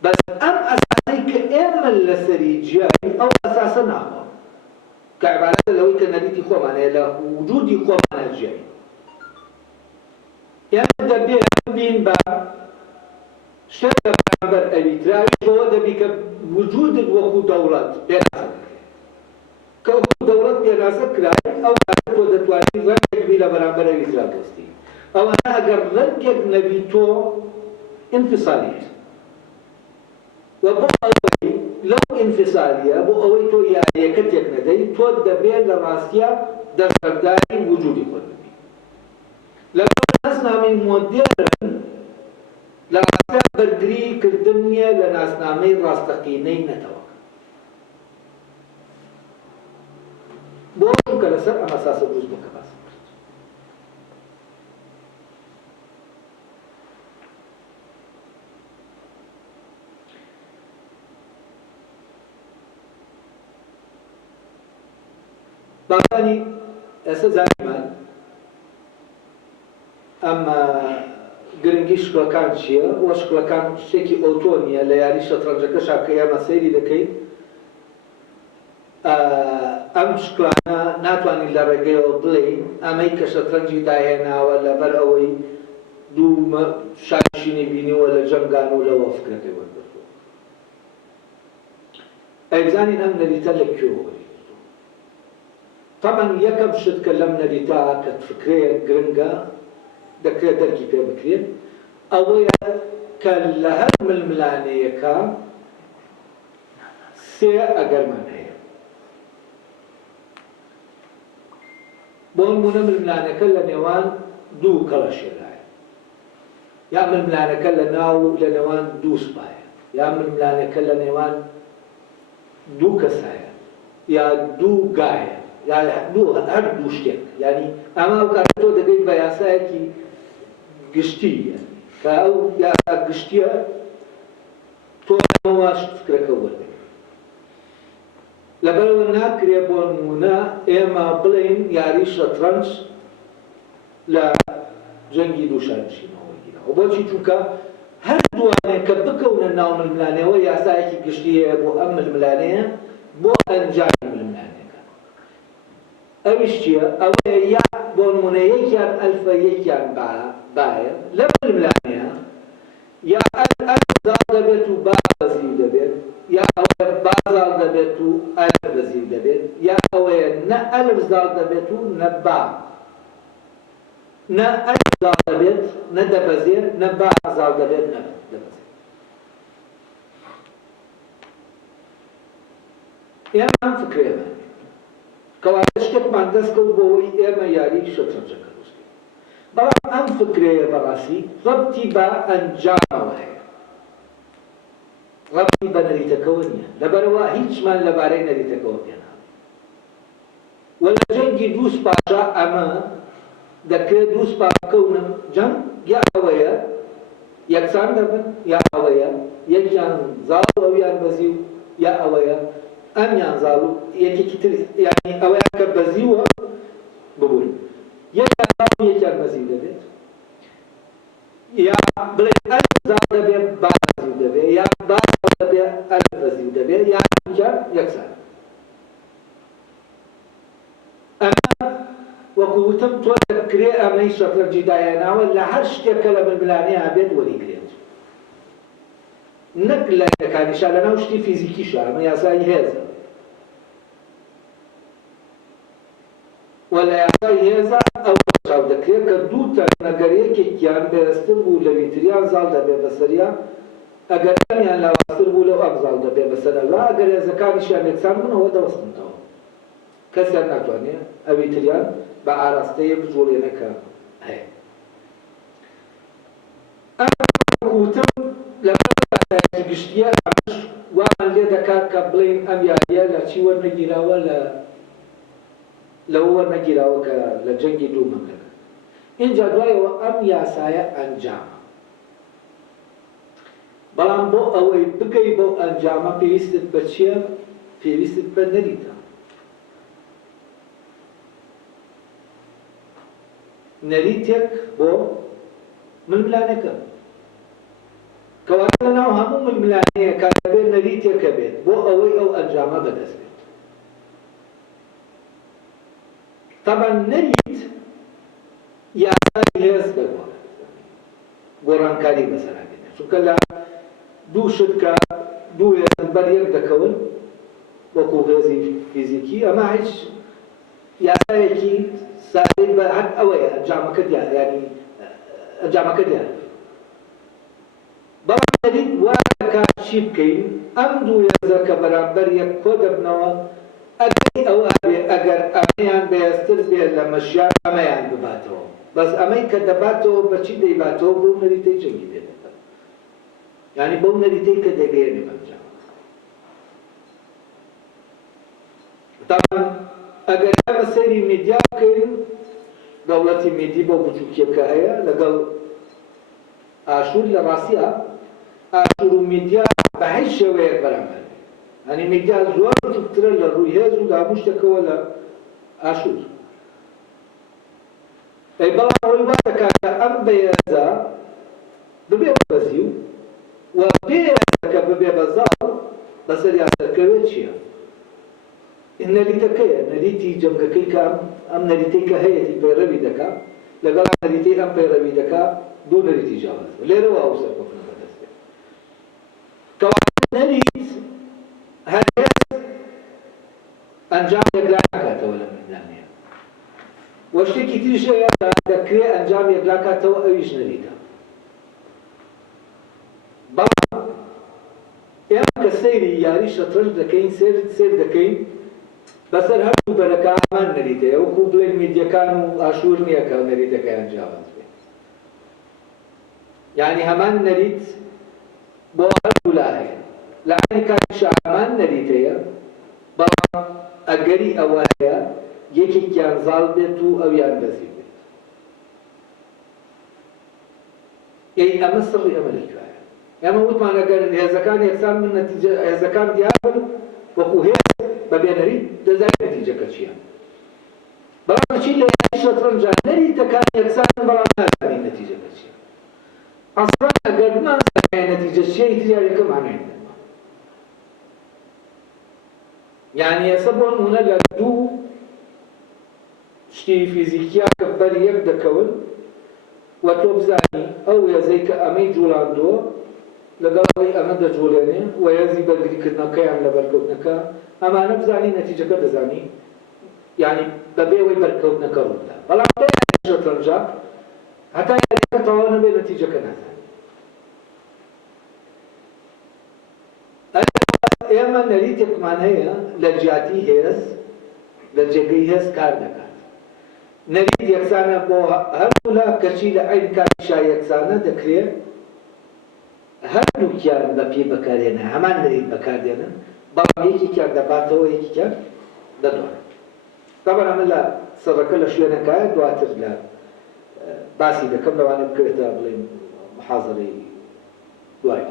بەس ئەم ئەساسەی کە ئێمە لەسەری جیای ئەو ئەساسە ناخوا کە عیبارەتە لەوەی کە نەریتی خۆمانەیە لە وجودی خۆمانە جیای ئێمە دەبێت بین بە شتێک لە بەرامبەر ئەوی تراویشەوە دەبی کە وجودت وەکو دەوڵەت پێناسە کە وەکو دەوڵەت پێناسە کرای ئەو تۆ دەتوانیت ڕەنگێک بی لە بەرامبەر ئەوی ترا دۆستی ئەوانە ئەگەر ڕەنگێک نەبی تۆ ئینفیسالیت و بۆ ئەوەی لەو ئینفیسالیە بۆ ئەوەی تۆ یاریەکە تێک نەدەی تۆ دەبێت لە ڕاستیە دەستبەرداری وجودی خۆت ببی لەبەر ناسنامەی مۆدێرن لە ڕاستیە بەرگری کردن نییە لە ناسنامەی ڕاستەقینەی نەتەوە بۆ چونکە لەسەر ئەم ئەساسە دروست بکە باس باقانی ئێستا زانیمان ئەم گرنگی شکڵەکان چییە؟ ئەوە شکڵەکان شتێکی ئۆتۆ نییە لە یاری شەترەنجەکەشا کە ئێمە سەیری دەکەین ئەم شکڵانە ناتوانین لە ڕێگەیەوە بڵێین ئەمەی کە شەترەنجی داهێناوە لەبەر ئەوەی دوو شاشینی بینیوە لە جەنگان و لەوە فکرەکەی وەرگرتووە ئەیبزانین ئەم نەریتە لەکوێوە طبعا یەکەم شت کە لەم نەریتا کە فکرەیەک گرنگە دەکرێت دەرکی پێ بکرێت ئەوەیە کە لە هەر ململانەیەکە سێ ئەگەرمان هەیە بۆ نمونە ململانەکە لە نێوان دوو کەڵەشێرایە یا ململانەکە لە نێوان دوو سوپایە یا ململانەکە لە نێوان دوو کەسایە یا دوو گایە یا هەر دوو شتێک یعنی ئەمە ئەو کاتە تۆ دەگەیت بە یاسایەکی گشتیە کە ئەو یاسا گشتیە تۆ ئەمەواش فکرەکە وەردەگرێت لەبەرەوە ناکرێت بۆ نمونە ئێمە بڵێین یاری شەترەنج لە جەنگی دووشانشینەوە وەرگیرەوە بۆچی چونکە هەردووانێک کە بکەونە ناو ململانەوە یاسایەکی گشتی هەیە بۆ ئەم ململانەیە بۆ ئەنجامی ململانەکە ئەویش چییە؟ ئەوەیە یا بۆ نمونە یەکیان ئەلفە یەکیان باە لەم ململانەیە یا ئەلفزاڵ دەبێت و با بەزیل دەبێت یا ئەوەیە بازاڵ دەبێت و ئەلف بەزیل دەبێت یا ئەوەیە نە ئەلفزاڵ دەبێت و نە با نە ئەلفزاڵ دەبێت نە دەبەزێت نە بازاڵ دەبێت نە دەبەزێت ئێمە ئەم فکرەیەمان کەواتە شتێکمان دەستکەوت بۆەوەی ئێمە یاری شەترەنجەکە دروستکەین. بەڵام ئەم فکرەیە بەڕاستی ڕەبتی بە ئەنجامەوە هەیە، ڕەبتی بە نەریتەکەەوە نییە، لەبەرەوە هیچمان لەبارەی نەریتەکەەوە پێنا. وە لە جەنگی دوو سوپاشە ئەمە دەکرێت دوو سوپاکەونم جەنگ یا ئەوەیە یەکسان دەبن یا ئەوەیە یەکیان زاڵ ئەویان بەزی و یا ئەوەیە ئەمیان زاڵ و یەکێکی تر یعنی ئەوەیان کە بەزیوە ببوون، یەکیان زاڵ و یەکیان بەزی دەبێت، یا بڵێ ئەم زاڵ دەبێت با بەزیو دەبێت، یا با دەبێت ئەم بەزیو دەبێت، یا یەکسان. ئەمە وەکووتم تۆ دەکرێ ئەمەی شەترەنجی دایەناوە لە هەر شتێکە لە ململانەیە هەبێت وەریگرێت، نەک لە یەکانیشا لەناو شتی فیزیکیشە، ئەمە یاسای هێزە، وە لە یاسای هێزە ئەو چاو دەکرێت کە دوو تەرنەگەرەیەکێکیان بێرەستر بوو لە ویتریان زاڵ دەبێت بەسەریان، ئەگەر ئەمیان لاواستر بوو لەو ئەم زاڵ دەبێت بەسەرەوە، ئەگەر هێزەکانیشیان یەکسان بوونەوە دەوەستنەوە، کەسیان ناتوانێت ئەوی تریان بە ئاراستەیە بجوڵێنەکە هەیە. ئەمەوتم لە گشتیە ئەمەش وان لێ دەکات کە بڵێن ئەم یاریە لە چی وەرنەگیراوە لەوە وەرنەگیراوە کە لە جەنگی دوو مەملەکەت. اینجا دوایەوە ئەم یاسایە ئەنجامە، بەڵام بۆ ئەوەی بگەی بۆ ئەنجامە پێویستت بە چییە؟ پێویستت بە نەریتە. نەریتێک بۆ ململانەکە، کەواتە لەناو هەموو ململانەیە کە دەبێت نەریتێکە بێت بۆ ئەوەی ئەو ئەنجامە بەدەست بێت. تەبەن نەریت یاسای هێز دەگۆڕێت، گۆڕانکاری بەسەرهاتێنێت، چونکە لە دوو شت کە دوو هێزن بەر یەک دەکەون وەکو هێزی فیزیکی، ئەمە هیچ یاسایەکی سادەی بە هەر ئەوەیە ئەنجامەکە دیارە، یعنی ئەنجامەکە دیارە. بەڵام نەریت وا دەکات چی بکەین؟ ئەم دوو هێزە کە بەرامبەر یەک کۆ دەبنەوە، ئەگەری ئەوە هەبێ ئەگەر ئەمەیان بەهێزتر بێت لە مەشیان ئەمەیان بباتەوە، بەس ئەمەی کە دەباتەوە بەچی دەیباتەوە؟ بۆ نەریتەی جەنگی دێتەکە، یعنی بۆ نەریتەی کە دەگەیەنێ بەنجام. ئەگەر ئەمە سەیری میدیا بکەین، دەوڵەتی میدی بۆ بچووکێکە هەیە لەگەڵ ئاشور، لە ڕاستیە ئاشور و میدیا بە هیچ شێوەیەک بەرامبەر، ئەنی میدیا زۆر بچووکترە لە ڕووی هێز و لە هەموو شتێکەوە لە ئاشور. بەڵام ئەوەی وا دەکات کە ئەم بەهێزە ببێ بەزی و بێزەکە ببێ بە زاڵ بەسەر یاسەرکەوێت چییە؟ نەریتەکەیە، نەریتی جەمگەکەی کە ئەم نەریتەی کە هەیەی پەیڕەوی دەکات لەگەڵ نەریتەی ئەم پەیڕەوی دەکات، دوو نەریتی جیاواز بێت، لێرەوە ئەو سەرکەوتنە بەدەست بێت. کەواتە نەریت هەرگیز ئەنجامێک لا ناکاتەوە لە مەیدانەیە، وە شتێکی تریش هەیە کە دەکرێت ئەنجامێک لا کاتەوە، ئەویش نەریتە. بەڵام ئێمە کە سەیری یاری شەترەنج دەکەین، سێر دەکەین بەسەر هەردوو بەرەکە هەمان نەریتەیە، وەکو بڵێن میدیەکان و ئاشور نییە کە نەریتەکەیان جیاواز بێت، یعنی هەمان نەریت بۆ هەردوو لا هەیە، لە عینی کاتیشە هەمان نەریتەیە، بەڵام ئەگەری ئەوە هەیە یەکێکیان زاڵ بێت و ئەویان بەزی بێت. ئەمە سڕی ئەمە لەکوایە؟ ئێمە وتمان ئەگەر هێزەکان یەکسان بن، نەتیجە هێزەکان دیار بن وەکو هێز بەبێ نەریت دەزانێت نەتیجەکە چییە. بەڵام چی لە یاری شەترەنجا نەریتەکان یەکسان بەڵام نازانین نەتیجەکە چییە. ئەسڵەن ئەگەر نازانین نەتیجە چییە، ئیتر یاریەکە مانای نەما. یعنی ئێستا بۆ نمونە لە دوو شتی فیزیکیا کە بەر یەک دەکەون و تۆ بزانی ئەو هێزەی کە ئەمەی جوڵاندووە لەگەڵی ئەمە دەجوڵێنێ و هێزی بەرگریکردنەکەیان لە بەرکەوتنەکە، ئەمانە بزانی نەتیجەکە دەزانی، یعنی بەبێ ئەوەی بەرکەوتنەکە ڕوودا. بەڵام لە یاری شەترەنجا هەتا یاریەکە تەواو نەبێ نەتیجەکە نازانی. ئێمە نەریتێکمان هەیە لە جیاتی هێز لە جێگەی هێز کار دەکات نەرید یەکسانە بۆ هەموو لە کەچی لە عین کاتیشا یەکسانە دەکرێت هەردووکیان بە پێ بەکارێنە هەمان نەرید بەکاردێنن بەڵام یەکێکیان دەباتەوە یەکێکیان دەدوانێت طبعا ئەمە لە سەرەکە لە شوێنەکایە دواتر لە باسی دەکەم لەوانە بکرێتە بڵێن محاضەرەی دوای